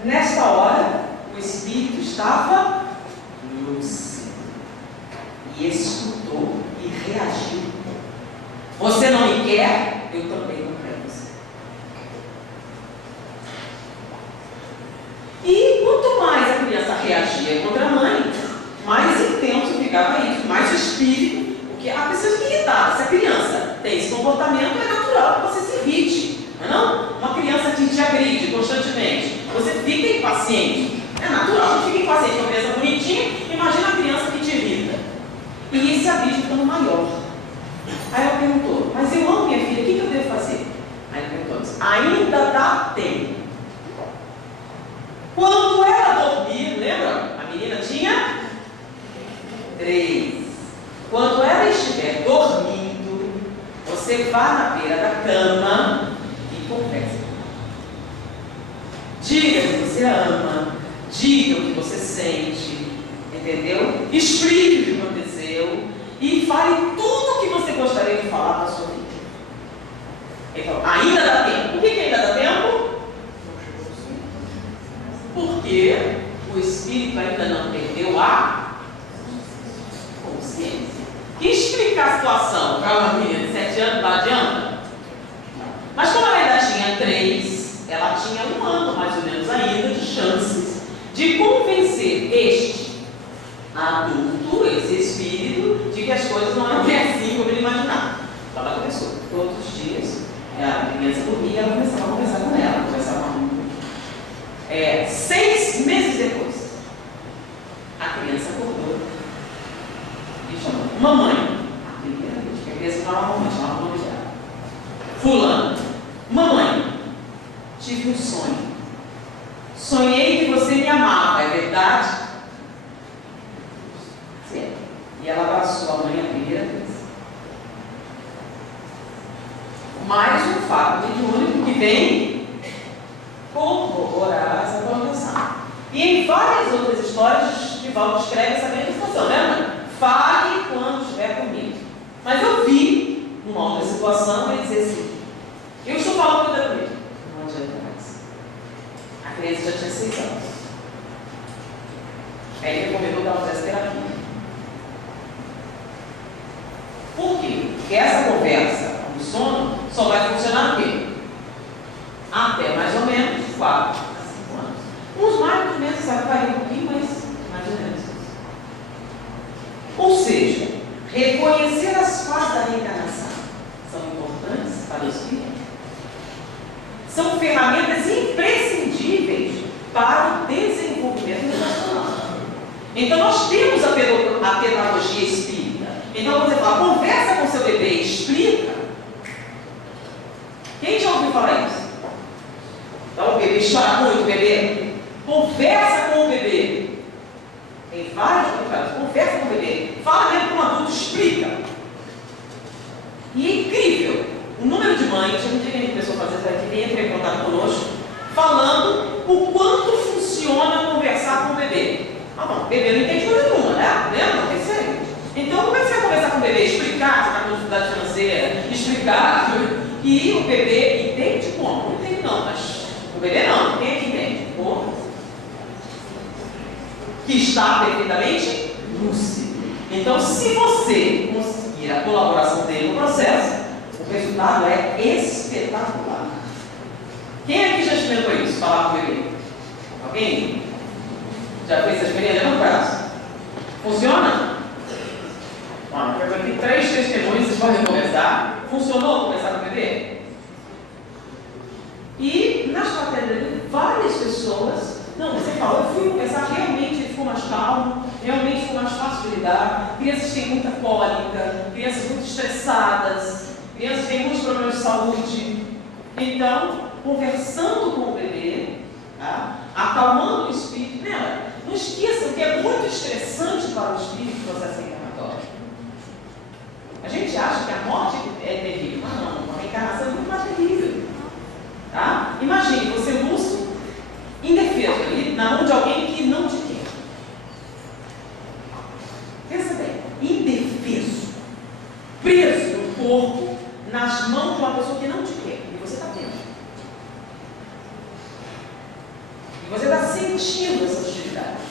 Nesta hora, o espírito estava lúcido e escutou e reagiu. Você não me quer? Eu também não quero você. E quanto mais a criança reagia contra a mãe, mais intenso ficava isso, mais o espírito, porque a pessoa fica irritada. Se a criança tem esse comportamento, é natural que você se irrite, não é não? Uma criança que te agride constantemente, você fica impaciente. É natural, você fica impaciente com uma criança bonitinha, imagina a criança que te irrita. E esse aviso ficando maior. Aí ela perguntou: mas eu amo minha filha, o que eu devo fazer? Aí ele perguntou: ainda dá tempo. Quando ela dormir, lembra? A menina tinha 3. Quando ela estiver dormindo, você vá na beira da cama e converse. Diga que você ama, diga o que você sente, entendeu? Explique o que aconteceu e fale tudo o que você gostaria de falar para a sua vida. Ele falou: ainda dá tempo. Por que ainda dá tempo? Porque o espírito ainda não perdeu a consciência. Explicar a situação para uma menina de 7 anos não adianta. Mas como ela ainda tinha 3, ela tinha 1 ano mais ou menos ainda de chances de convencer este adulto, esse espírito, de que as coisas não eram bem assim como ele imaginava. Então ela começou todos os dias, a criança dormia, ela começava a conversar com ela, conversava com 6 meses depois, a criança acordou e chamou: mamãe. A primeira vez que a criança falava mamãe, chamava o nome dela. Fulano: mamãe, tive um sonho. Sonhei que você me amava, é verdade? Sim. E ela abraçou a mãe a primeira vez. Mais um fato mediúnico que vem corroborar essa colocação. E em várias outras histórias, Divaldo escreve essa mesma situação, lembra? Fale quando estiver comigo. Mas eu vi, numa outra situação, ele dizer assim: eu estou falando quando eu comigo. Não adianta mais. A criança já tinha 6 anos. Aí ele recomendou que ela fizesse terapia. Por quê? Porque essa conversa do sono só vai funcionar o quê? Até mais ou menos 4 a 5 anos. Uns mais, uns menos, sabe? Varia um pouquinho, mas mais ou menos isso. Ou seja, reconhecer as fases da reencarnação são importantes para os filhos. São ferramentas imprescindíveis para o desenvolvimento emocional. Então nós temos a pedagogia espírita. Então quando você fala, conversa com seu bebê, explica. Quem já ouviu falar isso? Então o bebê chora muito, o bebê. Conversa com o bebê. Tem vários comentários. Conversa com o bebê. Fala mesmo com um adulto, explica. E é incrível o número de mães, eu não tinha nenhuma pessoa fazendo isso aqui, entra em contato conosco, falando o quanto funciona conversar com o bebê. Ah, bom, o bebê não entende coisa nenhuma, né? Lembra? Isso aí. Então, como é que você vai conversar com o bebê? Explicar que você está com dificuldade financeira, explicar. E o bebê entende como? Não entende não, mas o bebê não. Quem é que entende? Como? Que está perfeitamente lúcido. Então, se você conseguir a colaboração dele no processo, o resultado resultado é espetacular. Quem aqui já experimentou isso? Falar com ele? Alguém? Já fez essa experiência? Levanta o braço. Funciona? Ó, eu aqui 3 testemunhos, vocês podem conversar. Funcionou conversar com o bebê? E nas matérias, várias pessoas, não, você falou, eu fui conversar, realmente ele ficou mais calmo, realmente ficou mais fácil de lidar. Crianças têm muita cólica, crianças muito estressadas, crianças têm muitos problemas de saúde. Então, conversando com o bebê, tá? Acalmando o espírito, né? Não esqueçam que é muito estressante para o espírito o processo reencarnatório. A gente acha que a morte é terrível, mas não, a reencarnação é muito mais terrível. Tá? Imagine você lúcido, indefeso ali, na mão de alguém que não te quer. Pensa bem, indefeso, preso no corpo, nas mãos de uma pessoa que não te quer, e você está vendo. E você está sentindo essa hostilidade.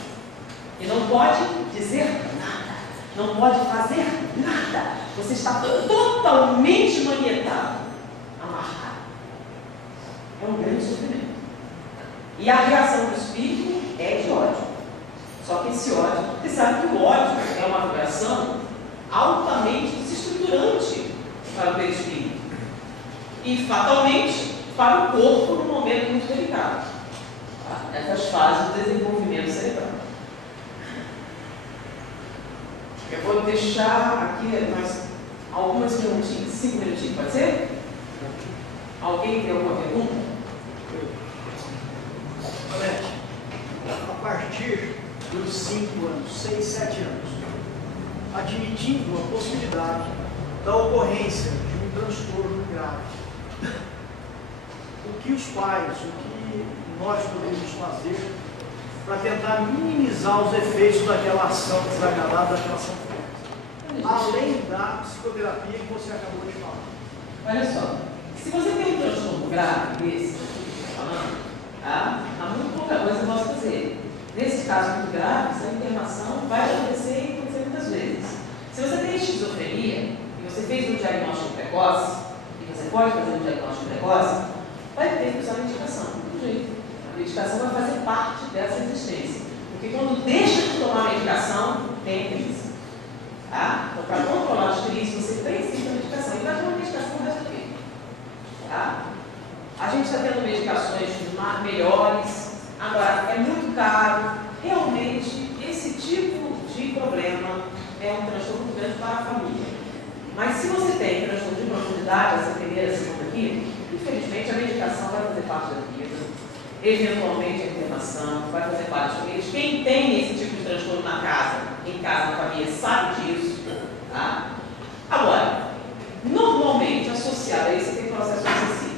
E não pode dizer nada, não pode fazer nada. Você está totalmente manietado, amarrado. É um grande sofrimento. E a reação do espírito é de ódio. Só que esse ódio, você sabe que o ódio é uma vibração altamente desestruturante para o perispírito. E fatalmente para o corpo num momento muito delicado. Essas fases do desenvolvimento cerebral. Eu vou deixar aqui mais algumas perguntinhas, 5 minutinhos, pode ser? Alguém tem alguma pergunta? Alete, a partir dos 5 anos, 6, 7 anos, admitindo a possibilidade da ocorrência de um transtorno grave, o que os pais, o que nós podemos fazer para tentar minimizar os efeitos daquela ação desagradável, daquela ação forte, além da psicoterapia que você acabou de falar? Olha só, se você tem um transtorno grave desse, que eu estou falando, há muito pouca coisa que eu posso fazer. Nesse caso muito grave, essa internação vai acontecer e acontecer muitas vezes. Se você tem esquizofrenia e você fez um diagnóstico precoce, e você pode fazer um diagnóstico precoce, vai ter que usar medicação, do jeito. A medicação vai fazer parte dessa existência. Porque quando deixa de tomar a medicação, tem crise. Tá? Então, para controlar as crises, você precisa de medicação. E vai tomar medicação o resto do tempo. Tá? A gente está tendo medicações melhores, agora é muito caro. Realmente, esse tipo de problema é um transtorno muito grande para a família. Mas se você tem transtorno de profundidade, essa primeira, segunda aqui, infelizmente a medicação vai fazer parte da vida. Eventualmente a internação vai fazer parte da vida. Quem tem esse tipo de transtorno na casa, em casa, na família, sabe disso. Tá? Agora, normalmente associado a isso tem processos obsessivos.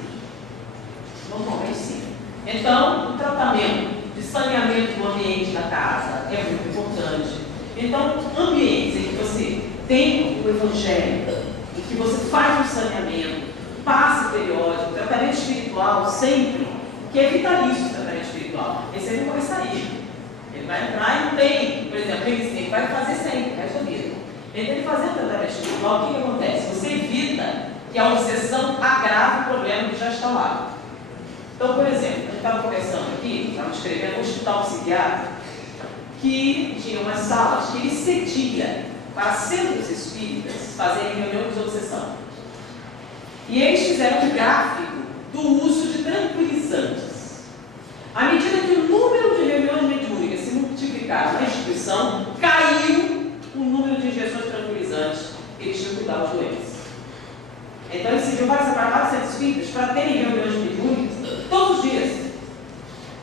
Normalmente sim. Então, o tratamento de saneamento do ambiente da casa é muito importante. Então, ambientes em que você tem o evangelho, em que você faz um saneamento, passe periódico, tratamento espiritual sempre, que é vitalício o tratamento espiritual. Esse aí não vai sair. Ele vai entrar e não tem, por exemplo, ele vai fazer sempre, o resto da vida. Então, ele fazendo tratamento espiritual, o que acontece? Você evita que a obsessão agrave o problema que já está lá. Então, por exemplo, a gente estava conversando aqui, estava descrevendo um hospital psiquiátrico que tinha umas salas que ele cedia para centros espíritas fazerem reuniões de obsessão. E eles fizeram um gráfico do uso de tranquilizantes. À medida que o número de reuniões mediúnicas se multiplicaram na instituição, caiu o número de injeções tranquilizantes que eles tinham que dar aos doentes. Então, eles decidiram separar vários centros espíritas para terem reuniões mediúnicas todos os dias,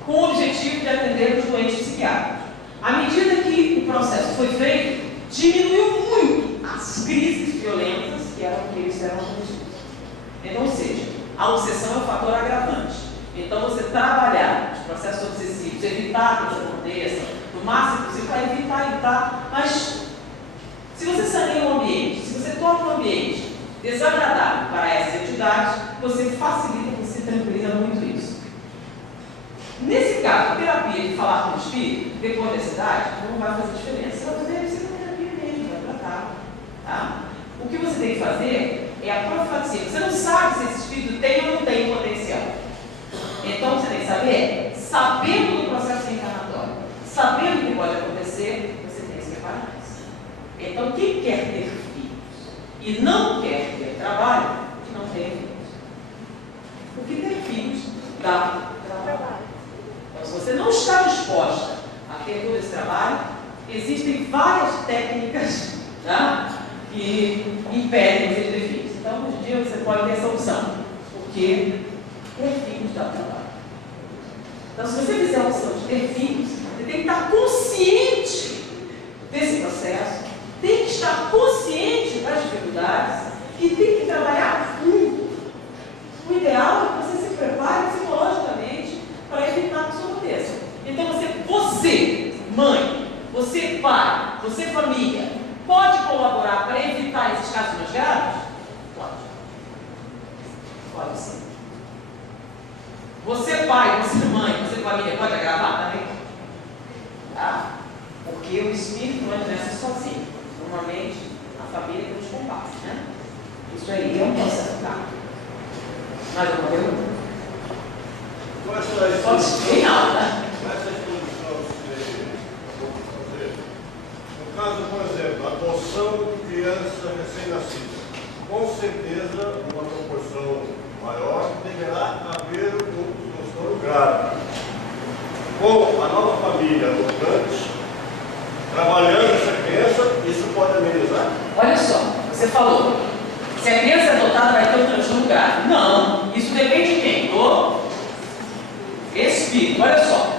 com o objetivo de atender os doentes psiquiátricos. À medida que o processo foi feito, diminuiu muito as crises violentas que eram que eles eram cometidos. Então, ou seja, a obsessão é um fator agravante. Então, você trabalhar os processos obsessivos, evitar que isso aconteça, no máximo possível, para evitar, mas se você saneia o ambiente, se você torna o ambiente desagradável para essas entidades, você facilita, você tranquiliza muito isso. Nesse caso, a terapia de falar com o espírito, depois da cidade, não vai fazer diferença. Você vai fazer psicoterapia mesmo, vai tratar. Tá? O que você tem que fazer é a profilaxia. Você não sabe se esse espírito tem ou não tem potencial. Então você tem que saber, sabendo do processo reencarnatório, sabendo o que pode acontecer, você tem que se preparar. Então quem quer ter filhos e não quer ter trabalho, que não tenha filhos. Porque ter filhos dá trabalho. Então, se você não está disposta a ter todo esse trabalho, existem várias técnicas, tá, que impedem você de ter filhos. Então, hoje em dia, você pode ter essa opção, porque ter filhos dá trabalho. Então, se você fizer a opção de ter filhos, você tem que estar consciente desse processo, tem que estar consciente das dificuldades e tem que trabalhar muito. O ideal é que você se prepare psicologicamente para evitar que isso aconteça. Então, você, mãe, você, pai, você, família, pode colaborar para evitar esses casos mais graves? Pode. Pode sim. Você, pai, você, mãe, você, família, pode agravar também? Tá? Porque o espírito não exerce sozinho. Normalmente, a família tem os compassos, né? Isso aí é um processo rápido. Mais alguma pergunta? Pode ser bem alta. Essa exposição que vou fazer, no caso, por exemplo, adoção de criança recém-nascida, com certeza, numa proporção maior, deverá haver um transtorno grave. Com a nova família adotante, trabalhando essa criança, isso pode amenizar? Olha só, você falou, se a criança é adotada vai ter um transtorno grave. Não, isso depende de quem? Do espírito. Olha só,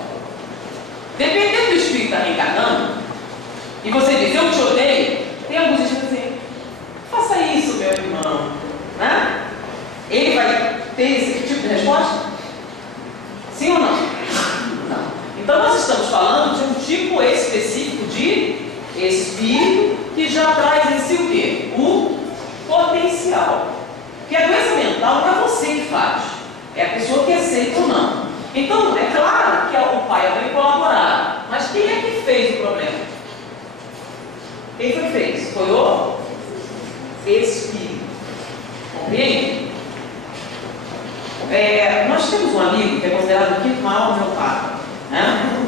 dependendo do espírito que está reencarnando, e você diz, eu te odeio, tem alguns espíritos que dizem, faça isso, meu irmão, né? Ele vai ter esse tipo de resposta? Sim ou não? Não. Então nós estamos falando de um tipo específico de espírito que já traz em si o quê? O potencial. Porque a doença mental não é você que faz, é a pessoa que aceita ou não. Então, é claro que o pai e a mãe colaboraram, mas quem é que fez o problema? Quem foi que fez? Foi o espírito. Compreende? Nós temos um amigo que é considerado o quinto maior homeopata, né?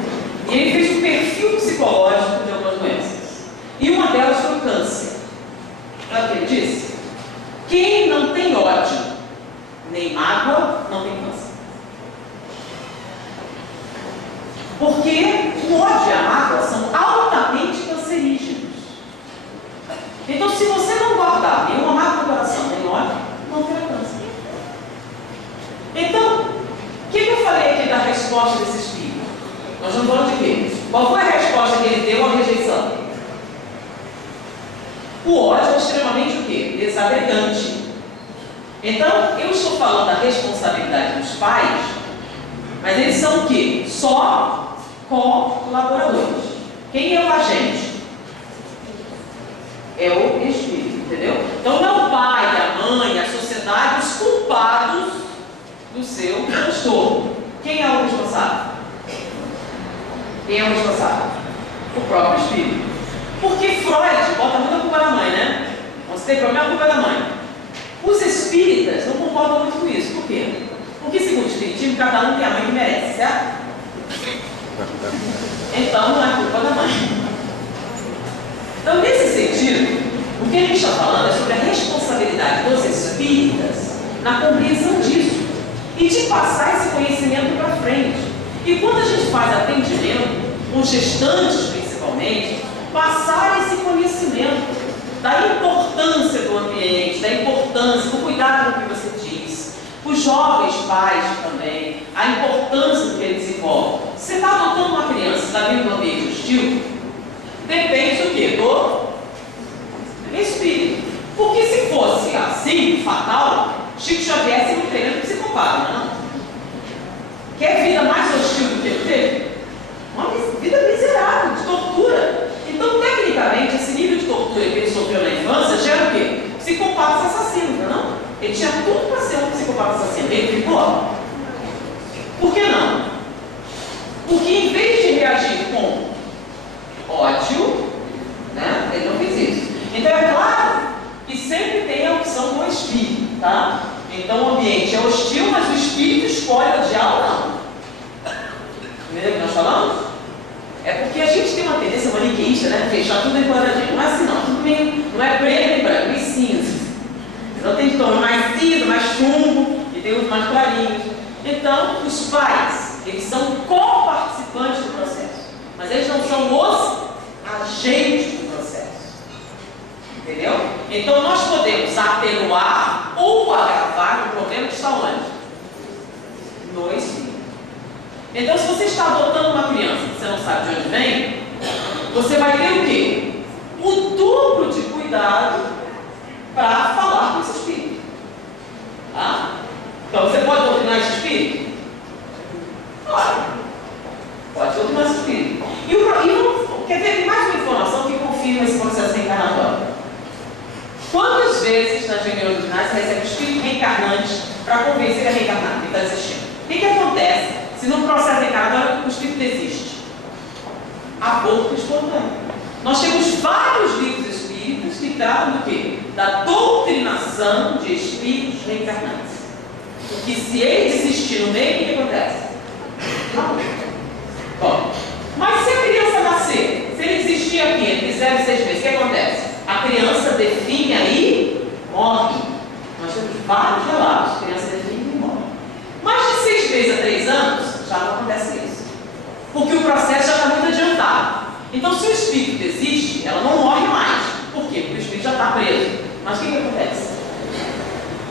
E ele fez um perfil psicológico de algumas doenças. E uma delas foi o câncer. Sabe o que ele disse? Quem não tem ódio nem mágoa não tem câncer. Porque o ódio e a mágoa são altamente cancerígenos. Então, se você não guardar nenhuma mágoa no coração, nem ódio, não terá câncer. Então, o que eu falei aqui da resposta desse espírito? Nós estamos falando de quê? Qual foi a resposta que ele deu à rejeição? O ódio é extremamente o quê? Desagregante. Então, eu estou falando da responsabilidade dos pais, mas eles são o quê? Só colaboradores. Quem é o agente? É o espírito, entendeu? Então, não é o pai, a mãe, a sociedade, os culpados do seu transtorno. Quem é o responsável? Quem é o responsável? O próprio espírito. Porque Freud bota muita culpa na mãe, né? Quando você tem problema, a culpa é da mãe. Os espíritas não concordam muito com isso. Por quê? Porque, segundo o espiritismo, cada um tem a mãe que merece, certo? Então, não é culpa da mãe. Então, nesse sentido, o que a gente está falando é sobre a responsabilidade dos espíritas na compreensão disso e de passar esse conhecimento para frente. E quando a gente faz atendimento, com gestantes principalmente, passar esse conhecimento da importância do ambiente, da importância, do cuidado com o que você diz, os jovens pais também, a importância do que ele desenvolve. Você está adotando uma criança, está vindo um ambiente hostil, depende do quê? Do espírito. Porque se fosse assim, fatal, Chico Xavier seria um treinamento psicopata, não? Quer vida mais hostil do que ele teve? Uma vida miserável, de tortura. Então, tecnicamente, esse nível de tortura que ele sofreu na infância gera o quê? Psicopatas assassinos, não? Ele tinha tudo para ser um psicopata assassino. Ele ficou? Por que não? Porque em vez de reagir com ódio, né, ele não fez isso. Então, é claro que sempre tem a opção do espírito. tá? Então o ambiente é hostil, mas o espírito escolhe odiar ou não. Entendeu o que nós falamos? É porque a gente tem uma tendência maniqueísta, né? Fechar tudo em quadradinho. Não é assim não, tudo meio, não é preto nem branco, meio cinza. Então tem de tom mais cinza, mais chumbo, e tem os mais clarinhos. Então, os pais, eles são co-participantes do processo, mas eles não são os agentes do processo. Entendeu? Então, nós podemos atenuar ou agravar o problema que está onde? No espírito. Então, se você está adotando uma criança que você não sabe de onde vem, você vai ter o quê? O duplo de cuidado para falar com esse espírito. Tá? Então, você pode doutrinar esse espírito? Claro. Pode doutrinar esse espírito. Quer ver, tem mais uma informação que confirma esse processo reencarnatório. Quantas vezes nas reuniões doutrinárias você recebe espíritos reencarnantes para convencer a reencarnar, que está desistindo? O que acontece se no processo reencarnatório o espírito desiste? Aborto espontâneo. Nós temos vários livros espíritas que tratam do quê? Da doutrinação de espíritos reencarnantes. Que se ele desistir no meio, o que acontece? Bom, mas se a criança nascer, se ele desistir aqui entre 0 e 6 meses, o que acontece? A criança definha e morre. Nós temos vários relatos, a criança define e morre. Mais de 6 meses a 3 anos, já não acontece isso. Porque o processo já está muito adiantado. Então, se o espírito desiste, ela não morre mais. Por quê? Porque o espírito já está preso. Mas o que acontece?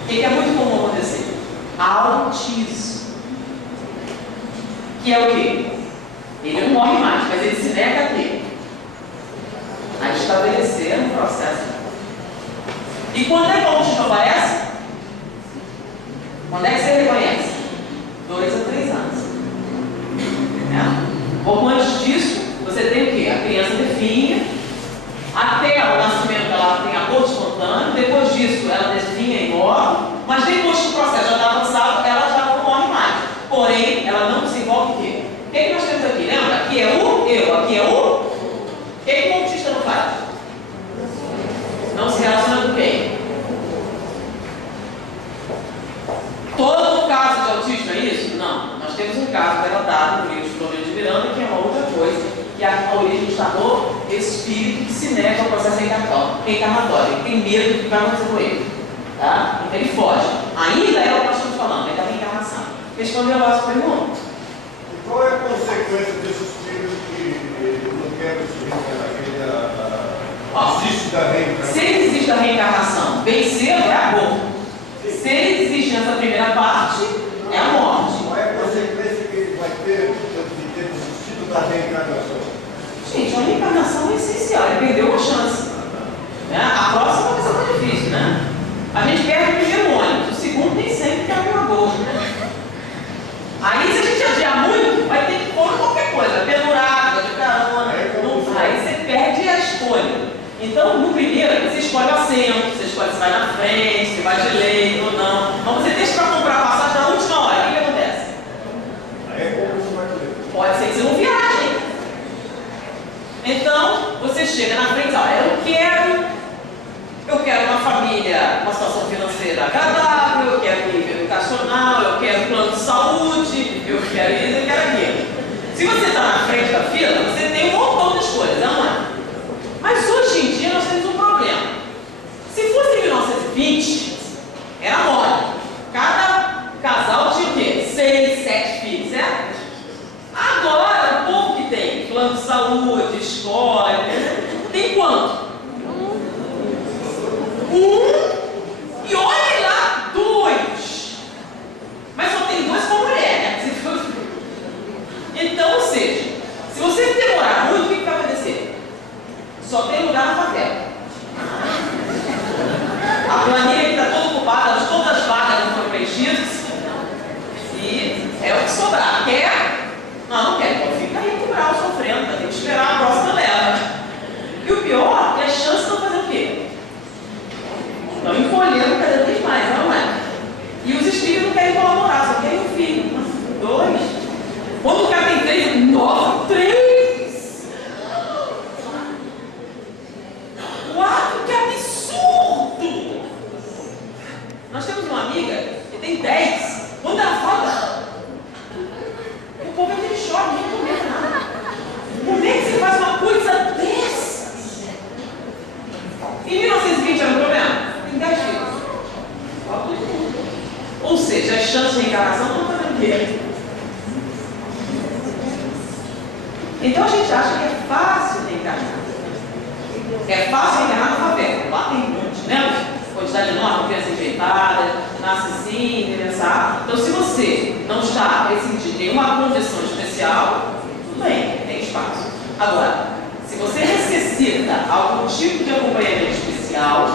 O que é muito comum acontecer? Autismo. Que é o quê? Ele não morre mais, mas ele se nega a quê? A estabelecer um processo. E quando é que o autismo aparece? Quando é que você reconhece? 2 a 3 anos. Pouco antes disso, você tem o quê? A criança definha, até o nascimento ela tem aborto espontâneo, depois disso ela definha e morre, mas depois que o processo já está avançado, ela já não morre mais. Porém, ela não desenvolve o quê? O que nós temos aqui? Lembra? Aqui é o eu, aqui é o... O que o autista não faz? Não se relaciona com quem? Todo caso de autismo é isso? Não. Nós temos um caso relatado no livro de Floriano de Miranda, que é uma outra coisa, que a origem está no espírito que se nega ao processo reencarnatório. Ele tem medo do que vai acontecer com ele. Tá? Então ele foge. Ainda é o que nós estamos falando, é da reencarnação. Respondeu a nossa pergunta? E qual é a consequência desse espírito que não quer se reencarnar? Desiste da reencarnação? Se ele desiste da reencarnação bem cedo, é aborto. Se ele desiste nessa primeira parte, é a morte. Qual é a consequência que ele vai ter de ter desistido da reencarnação? Gente, a reencarnação é essencial, ele perdeu uma chance. Né? A próxima vai ser mais difícil, né? A gente perde o primeiro ônibus, o segundo nem sempre tem alguma boa. Aí, se a gente adiar muito, vai ter que pôr qualquer coisa, pendurada, de carona. Aí você perde a escolha. Então, no primeiro, você escolhe o assento, você escolhe se vai na frente, se vai de leito ou não. Então, você deixa para comprar a passagem na última hora. O que acontece? Pode ser que você não viaje. Então, você chega na frente e fala, eu quero uma família, uma situação financeira agradável, eu quero nível educacional, eu quero plano de saúde, eu quero isso, eu quero aquilo. Se você está na frente da fila, você tem um montão de escolhas, não é? Mas hoje em dia nós temos um problema. Se fosse em 1920, era moda. Cada casal tinha o quê? 6, 7 filhos, certo? Agora, o povo que tem plano de saúde, escola, tem quanto? 1 e olha lá, 2. Mas só tem 2 com a mulher, né? Então, ou seja, se você demorar muito, o que vai acontecer? Só tem lugar na favela. A planilha está toda ocupada, todas as vagas não foram preenchidas. E é o que sobrar. Quer? Não quer. Então fica aí com o grau sofrendo, vai ter que esperar a próxima leva. E o pior é que as chances estão fazendo o quê? Estão encolhendo cada vez mais, não é? E os espíritos não querem colaborar, só querem um filho. 2. Quando o cara tem 3, 9, 3. 4, que absurdo! Nós temos uma amiga que tem 10. Quando ela fala, o povo entra em choque, ninguém comenta nada. Como é que você faz uma coisa dessas? Em 1920 era um problema? Tem 10 filhos. Ou seja, as chances de reencarnação não estão fazendo quê? Então a gente acha que é fácil reencarnar. É fácil reencarnar na favela. Lá tem um monte, né? Quantidade enorme, criança enfeitada, nasce assim, interessar. Então, se você não está ressentindo nenhuma condição especial, tudo bem, tem espaço. Agora, se você necessita algum tipo de acompanhamento especial,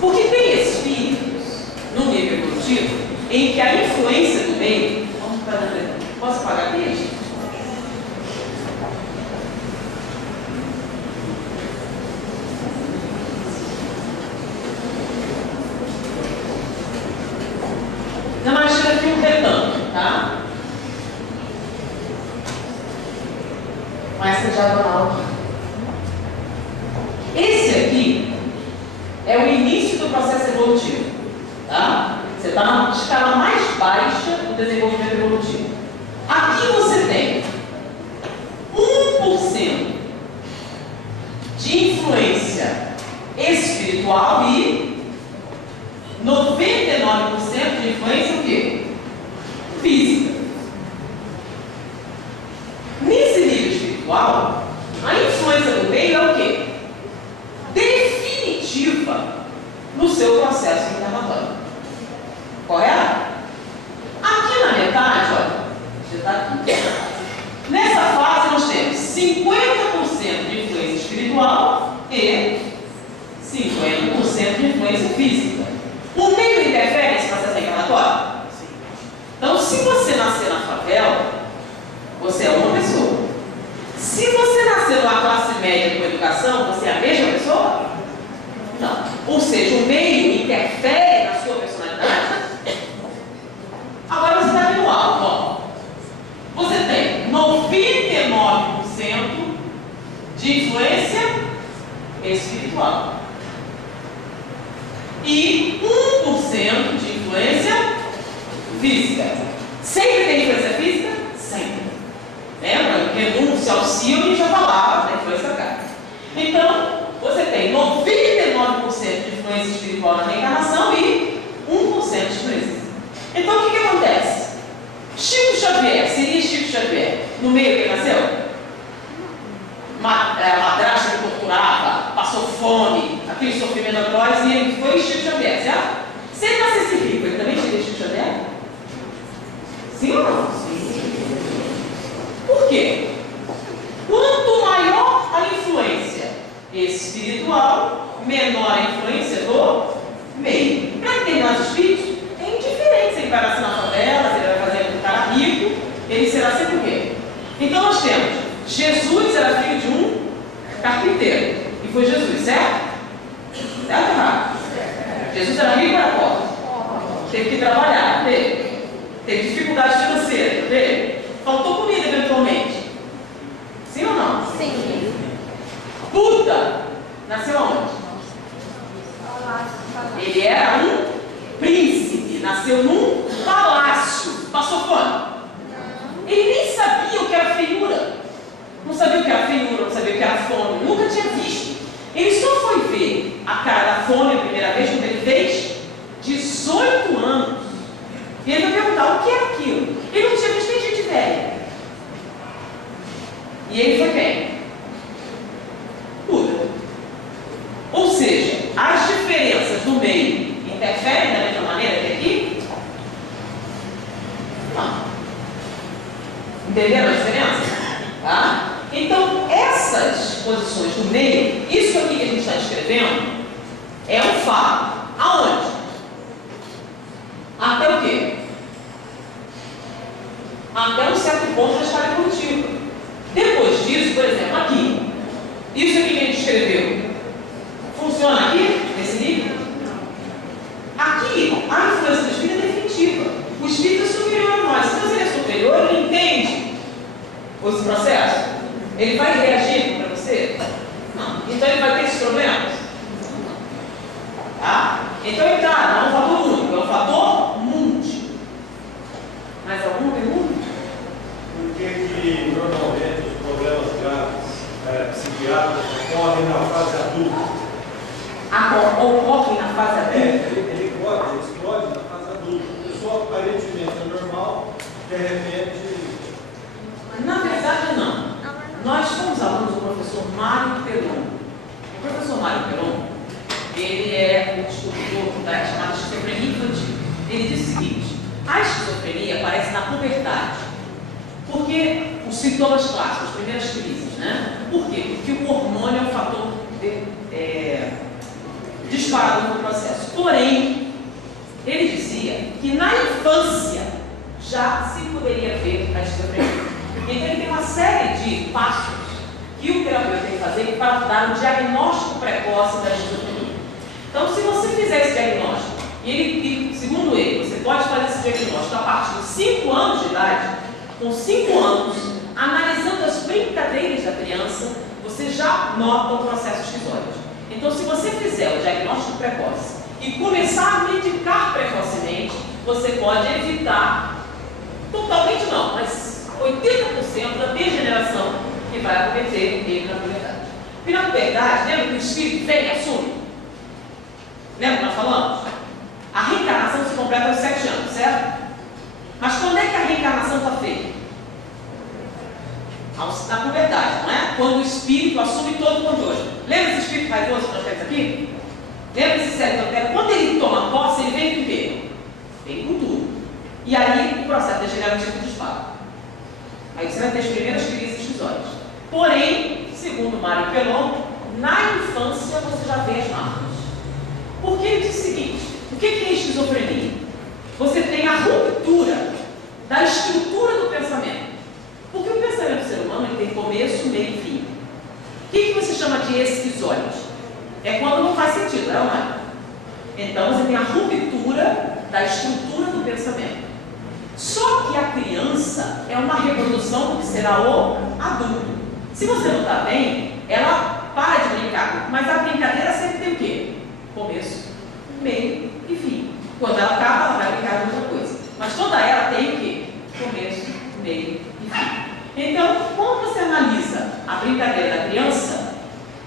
porque tem espíritos no nível evolutivo em que a influência do meio. Vamos para a. Posso apagar aqui? Não, mas tira aqui um retângulo, tá? Com essa diagonal aqui. Esse aqui é o início do processo evolutivo, tá? Você está na escala mais baixa do desenvolvimento evolutivo. Aqui você tem 1% de influência espiritual e 99% de influência o quê? Física. Nesse nível espiritual, a influência do meio é o quê? Definitiva no seu processo encarnatório. Correto? Aqui na metade, olha, já está aqui. Nessa fase nós temos 50% de influência espiritual e 50% de influência física. O meio interfere nesse processo encarnatório? Sim. Então, se você nascer na favela, você é uma pessoa. Se você nascer numa classe média com educação, você é a mesma pessoa? Não. Ou seja, o meio interfere na sua personalidade? Agora você está aqui no alto, ó. Você tem 99% de influência espiritual e 1% de influência física. Sempre tem influência física? Sempre. Lembra? Renúncia, auxílio, já falava da influência cá. Então, você tem 99% de influência espiritual na reencarnação e 1% de influência. Então, o que acontece? Chico Xavier, seria Chico Xavier no meio que ele nasceu? Madrasta que torturava, passou fome, aquele sofrimento atroz, e ele foi Chico Xavier, certo? Se ele nascesse rico, ele também seria Chico Xavier? Sim ou não? Sim. Por quê? Quanto maior a influência espiritual, menor a influência do meio. Para determinados espíritos, é indiferente se ele vai nascer na favela, se ele vai fazer um cara rico, ele será sempre o quê? Então nós temos Jesus era filho de um carpinteiro. E foi Jesus, certo? Certo ou errado? Jesus era rico ou era pobre? Teve que trabalhar, teve. Teve dificuldade financeira, teve. Faltou comida eventualmente. Sim ou não? Sim. Buda nasceu aonde? Ele era um príncipe, nasceu num palácio. Passou fome? Ele nem sabia o que era feiura. Não sabia o que era feiura, não sabia o que era fome, nunca tinha visto. Ele só foi ver a cara da fome a primeira vez quando ele fez 18 anos. E ele vai perguntar o que era aquilo. Ele não tinha visto nem gente velha. E ele foi quem? Buda. Ou seja, as diferenças no meio interferem da mesma maneira que aqui? Não. Entenderam a diferença? Tá? Então, essas posições do meio, isso aqui que a gente está descrevendo, é um fato. Aonde? Até o quê? Até um certo ponto da escala evolutiva. Depois disso, por exemplo, aqui, isso aqui que a gente escreveu, funciona aqui, nesse nível? Aqui, a influência do espírito é definitiva. O espírito é superior a nós. Se ele é superior, ele entende esse processo. Ele vai reagir para você? Não. Então ele vai ter esses problemas? Tá? Então, entrar não é um fator único, é um fator múltiplo. Mais alguma pergunta? Por que normalmente os problemas graves psiquiátricos ocorrem na fase adulta? Ocorrem na fase adulta? Ele explode na fase adulta. A pessoa aparentemente é normal, de repente... Na verdade, não. Nós fomos alunos do professor Mário Pelon. O professor Mário Pelon, ele é um estudioso da chamada esquizofrenia infantil. Ele diz o seguinte: a esquizofrenia aparece na puberdade. Porque os sintomas clássicos, as primeiras crises, né? Por quê? Porque o hormônio é um fator disparador no processo. Porém, ele dizia que na infância já se poderia ver a esquizofrenia. Então ele tem uma série de passos que o terapeuta tem que fazer para dar o diagnóstico precoce da esquizofrenia. Então, se você fizer esse diagnóstico, e segundo ele, você pode fazer esse diagnóstico a partir de 5 anos de idade, com 5 anos, analisando as brincadeiras da criança, você já nota o processo esquizóide. Então, se você fizer o diagnóstico precoce e começar a medicar precocemente, você pode evitar, totalmente não, mas 80% da degeneração que vai acometer ele na puberdade. E na puberdade, lembra que o espírito vem e assume? Lembra que nós falamos? A reencarnação se completa aos 7 anos, certo? Mas quando é que a reencarnação está feita? Na puberdade, não é? Quando o espírito assume todo o controle. Lembra esse espírito raivoso que nós temos aqui? Lembra esse cérebro? Quando ele toma posse, ele vem com o quê? Vem com tudo. E aí o processo degenerativo dispara. Aí você vai ter as primeiras crises esquizóides. Porém, segundo Mário Pelon, na infância você já vê as marcas. Porque ele diz o seguinte: o que é esquizofrenia? Você tem a ruptura da estrutura do pensamento. Porque o pensamento do ser humano ele tem começo, meio e fim. O que você chama de esquizoide? É quando não faz sentido, não é? Então você tem a ruptura da estrutura do pensamento. Só que a criança é uma reprodução do que será o adulto. Se você não está bem, ela para de brincar. Mas a brincadeira sempre tem o quê? Começo, meio e fim. Quando ela acaba, ela vai brincar de outra coisa. Mas toda ela tem o quê? Começo, meio e fim. Então, quando você analisa a brincadeira da criança,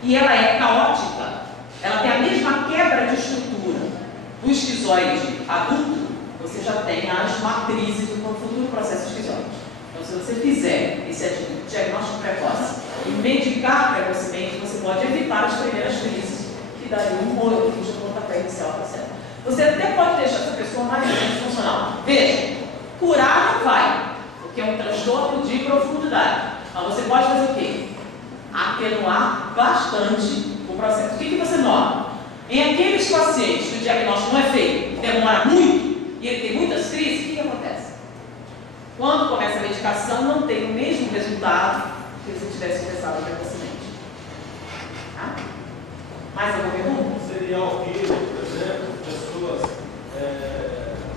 e ela é caótica, ela tem a mesma quebra de estrutura do esquizoide adulto, você já tem as matrizes do futuro processo esquizóide. Então, se você fizer esse diagnóstico precoce e medicar precocemente, você pode evitar as primeiras crises que dariam um molho de pontapé inicial para certo. Você até pode deixar essa pessoa mais funcional. Veja, curar não vai, porque é um transtorno de profundidade. Mas você pode fazer o quê? Atenuar bastante o processo. O que você nota? Em aqueles pacientes que o diagnóstico não é feito, demora muito, e ele tem muitas crises, o que acontece? Quando começa a medicação, não tem o mesmo resultado que se tivesse começado precocemente. Tá? Mais alguma pergunta? Serial killer, por exemplo, pessoas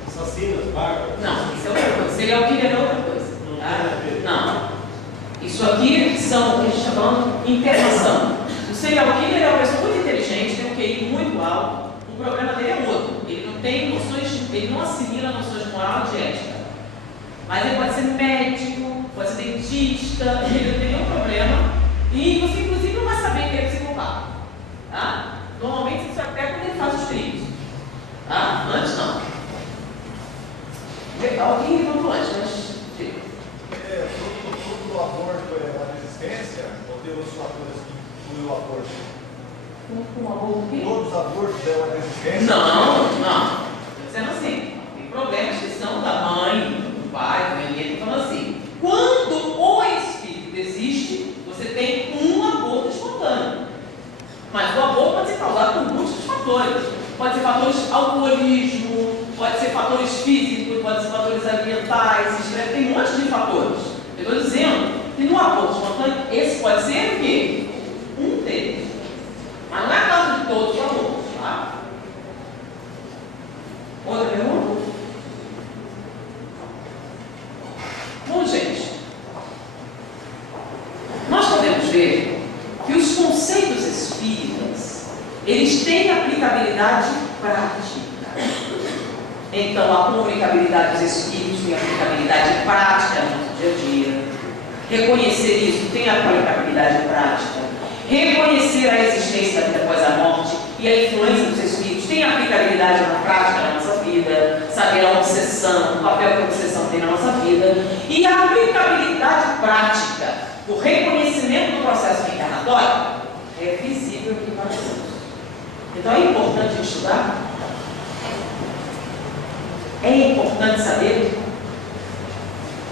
assassinas, bárbaras. Não, isso é outra coisa. Serial killer é outra coisa. Tá? Não. Isso aqui são o que a gente está falando internação. O serial killer é uma pessoa muito inteligente, tem um QI muito alto. O problema dele é outro. Ele não tem noções, ele não assimila noções de moral e de ética. Mas ele pode ser médico, pode ser dentista, ele não tem nenhum problema. E você, inclusive, não vai saber que ele é psicopata. Tá? Normalmente, você até quando ele faz os crimes. Tá? Antes, não. Alguém levantou antes, mas... Tudo do aborto é a resistência? Ou tem outros fatores que incluem o aborto? Todos os abortos é uma resistência? Não. Estou dizendo assim, tem problemas que são da mãe, do pai, do menino, estou falando assim. Quando o espírito existe, você tem um aborto espontâneo. Mas o aborto pode ser causado por múltiplos fatores. Pode ser fatores alcoolismo, pode ser fatores físicos, pode ser fatores ambientais, tem um monte de fatores. Eu estou dizendo que no aborto espontâneo, esse pode ser o quê? Um deles. Mas não é a causa de todos os abortos, tá? Outra pergunta? Bom, gente, nós podemos ver que os conceitos espíritas, eles têm aplicabilidade prática. Então, a comunicabilidade dos espíritos tem aplicabilidade prática no nosso dia a dia. Reconhecer isso tem aplicabilidade prática. Reconhecer a existência da vida após a morte e a influência dos espíritos tem aplicabilidade na prática da nossa vida. Saber a obsessão, o papel que a obsessão tem na nossa vida. E a aplicabilidade prática, o reconhecimento do processo reencarnatório, é visível aqui para nós. Então é importante estudar. É importante saber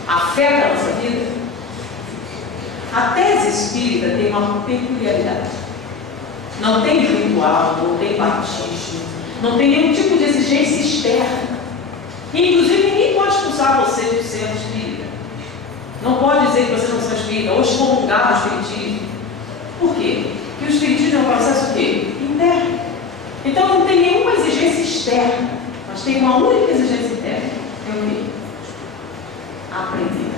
a fé da nossa vida. A tese espírita tem uma peculiaridade. Não tem ritual, não tem batismo, não tem nenhum tipo de exigência externa. Inclusive, ninguém pode expulsar você do centro espírita. Não pode dizer que você não é espírita ou excomungar o espiritismo. Por quê? Porque o espiritismo é um processo o quê? Interno. Então não tem nenhuma exigência externa, mas tem uma única exigência interna. É o quê? Aprender.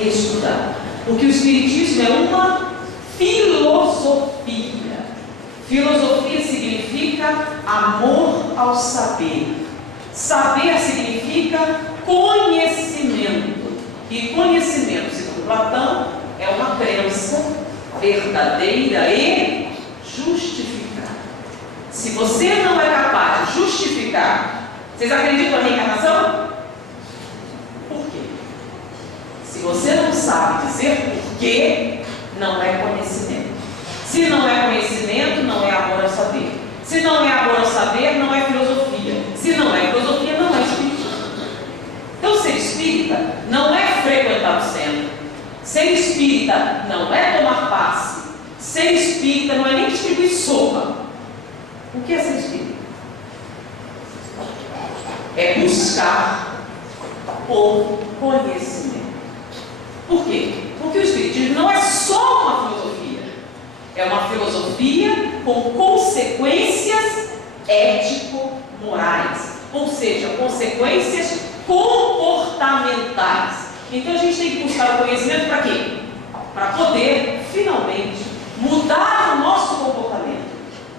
Estudar. Porque o espiritismo é uma filosofia. Filosofia significa amor ao saber. Saber significa conhecimento. E conhecimento, segundo Platão, é uma crença verdadeira e justificada. Se você não é capaz de justificar, vocês acreditam na reencarnação? Por quê? Se você não sabe dizer porquê, não é conhecimento. Se não é conhecimento, não é amor ao saber. Se não é amor ao saber, não é filosofia. Se não é filosofia, não é espiritismo. Então, ser espírita não é frequentar o centro. Ser espírita não é tomar passe. Ser espírita não é nem distribuir sopa. O que é ser espírita? É buscar o conhecimento. Por quê? Porque o espiritismo não é só uma filosofia. É uma filosofia com consequências ético-morais. Ou seja, consequências comportamentais. Então a gente tem que buscar o conhecimento para quê? Para poder, finalmente, mudar o nosso comportamento,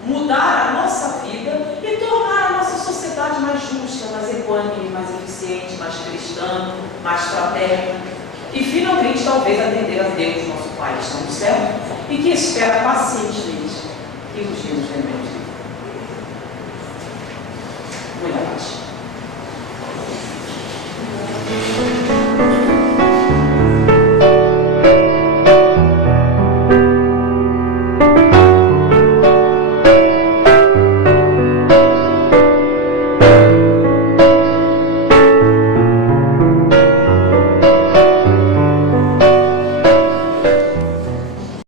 mudar a nossa vida e tornar a nossa sociedade mais justa, mais equânime, mais eficiente, mais cristã, mais fraterna. E finalmente, talvez, atender a Deus, nosso Pai que está no céu, e que espera pacientemente que nos dê os remédios. Muito abaixo.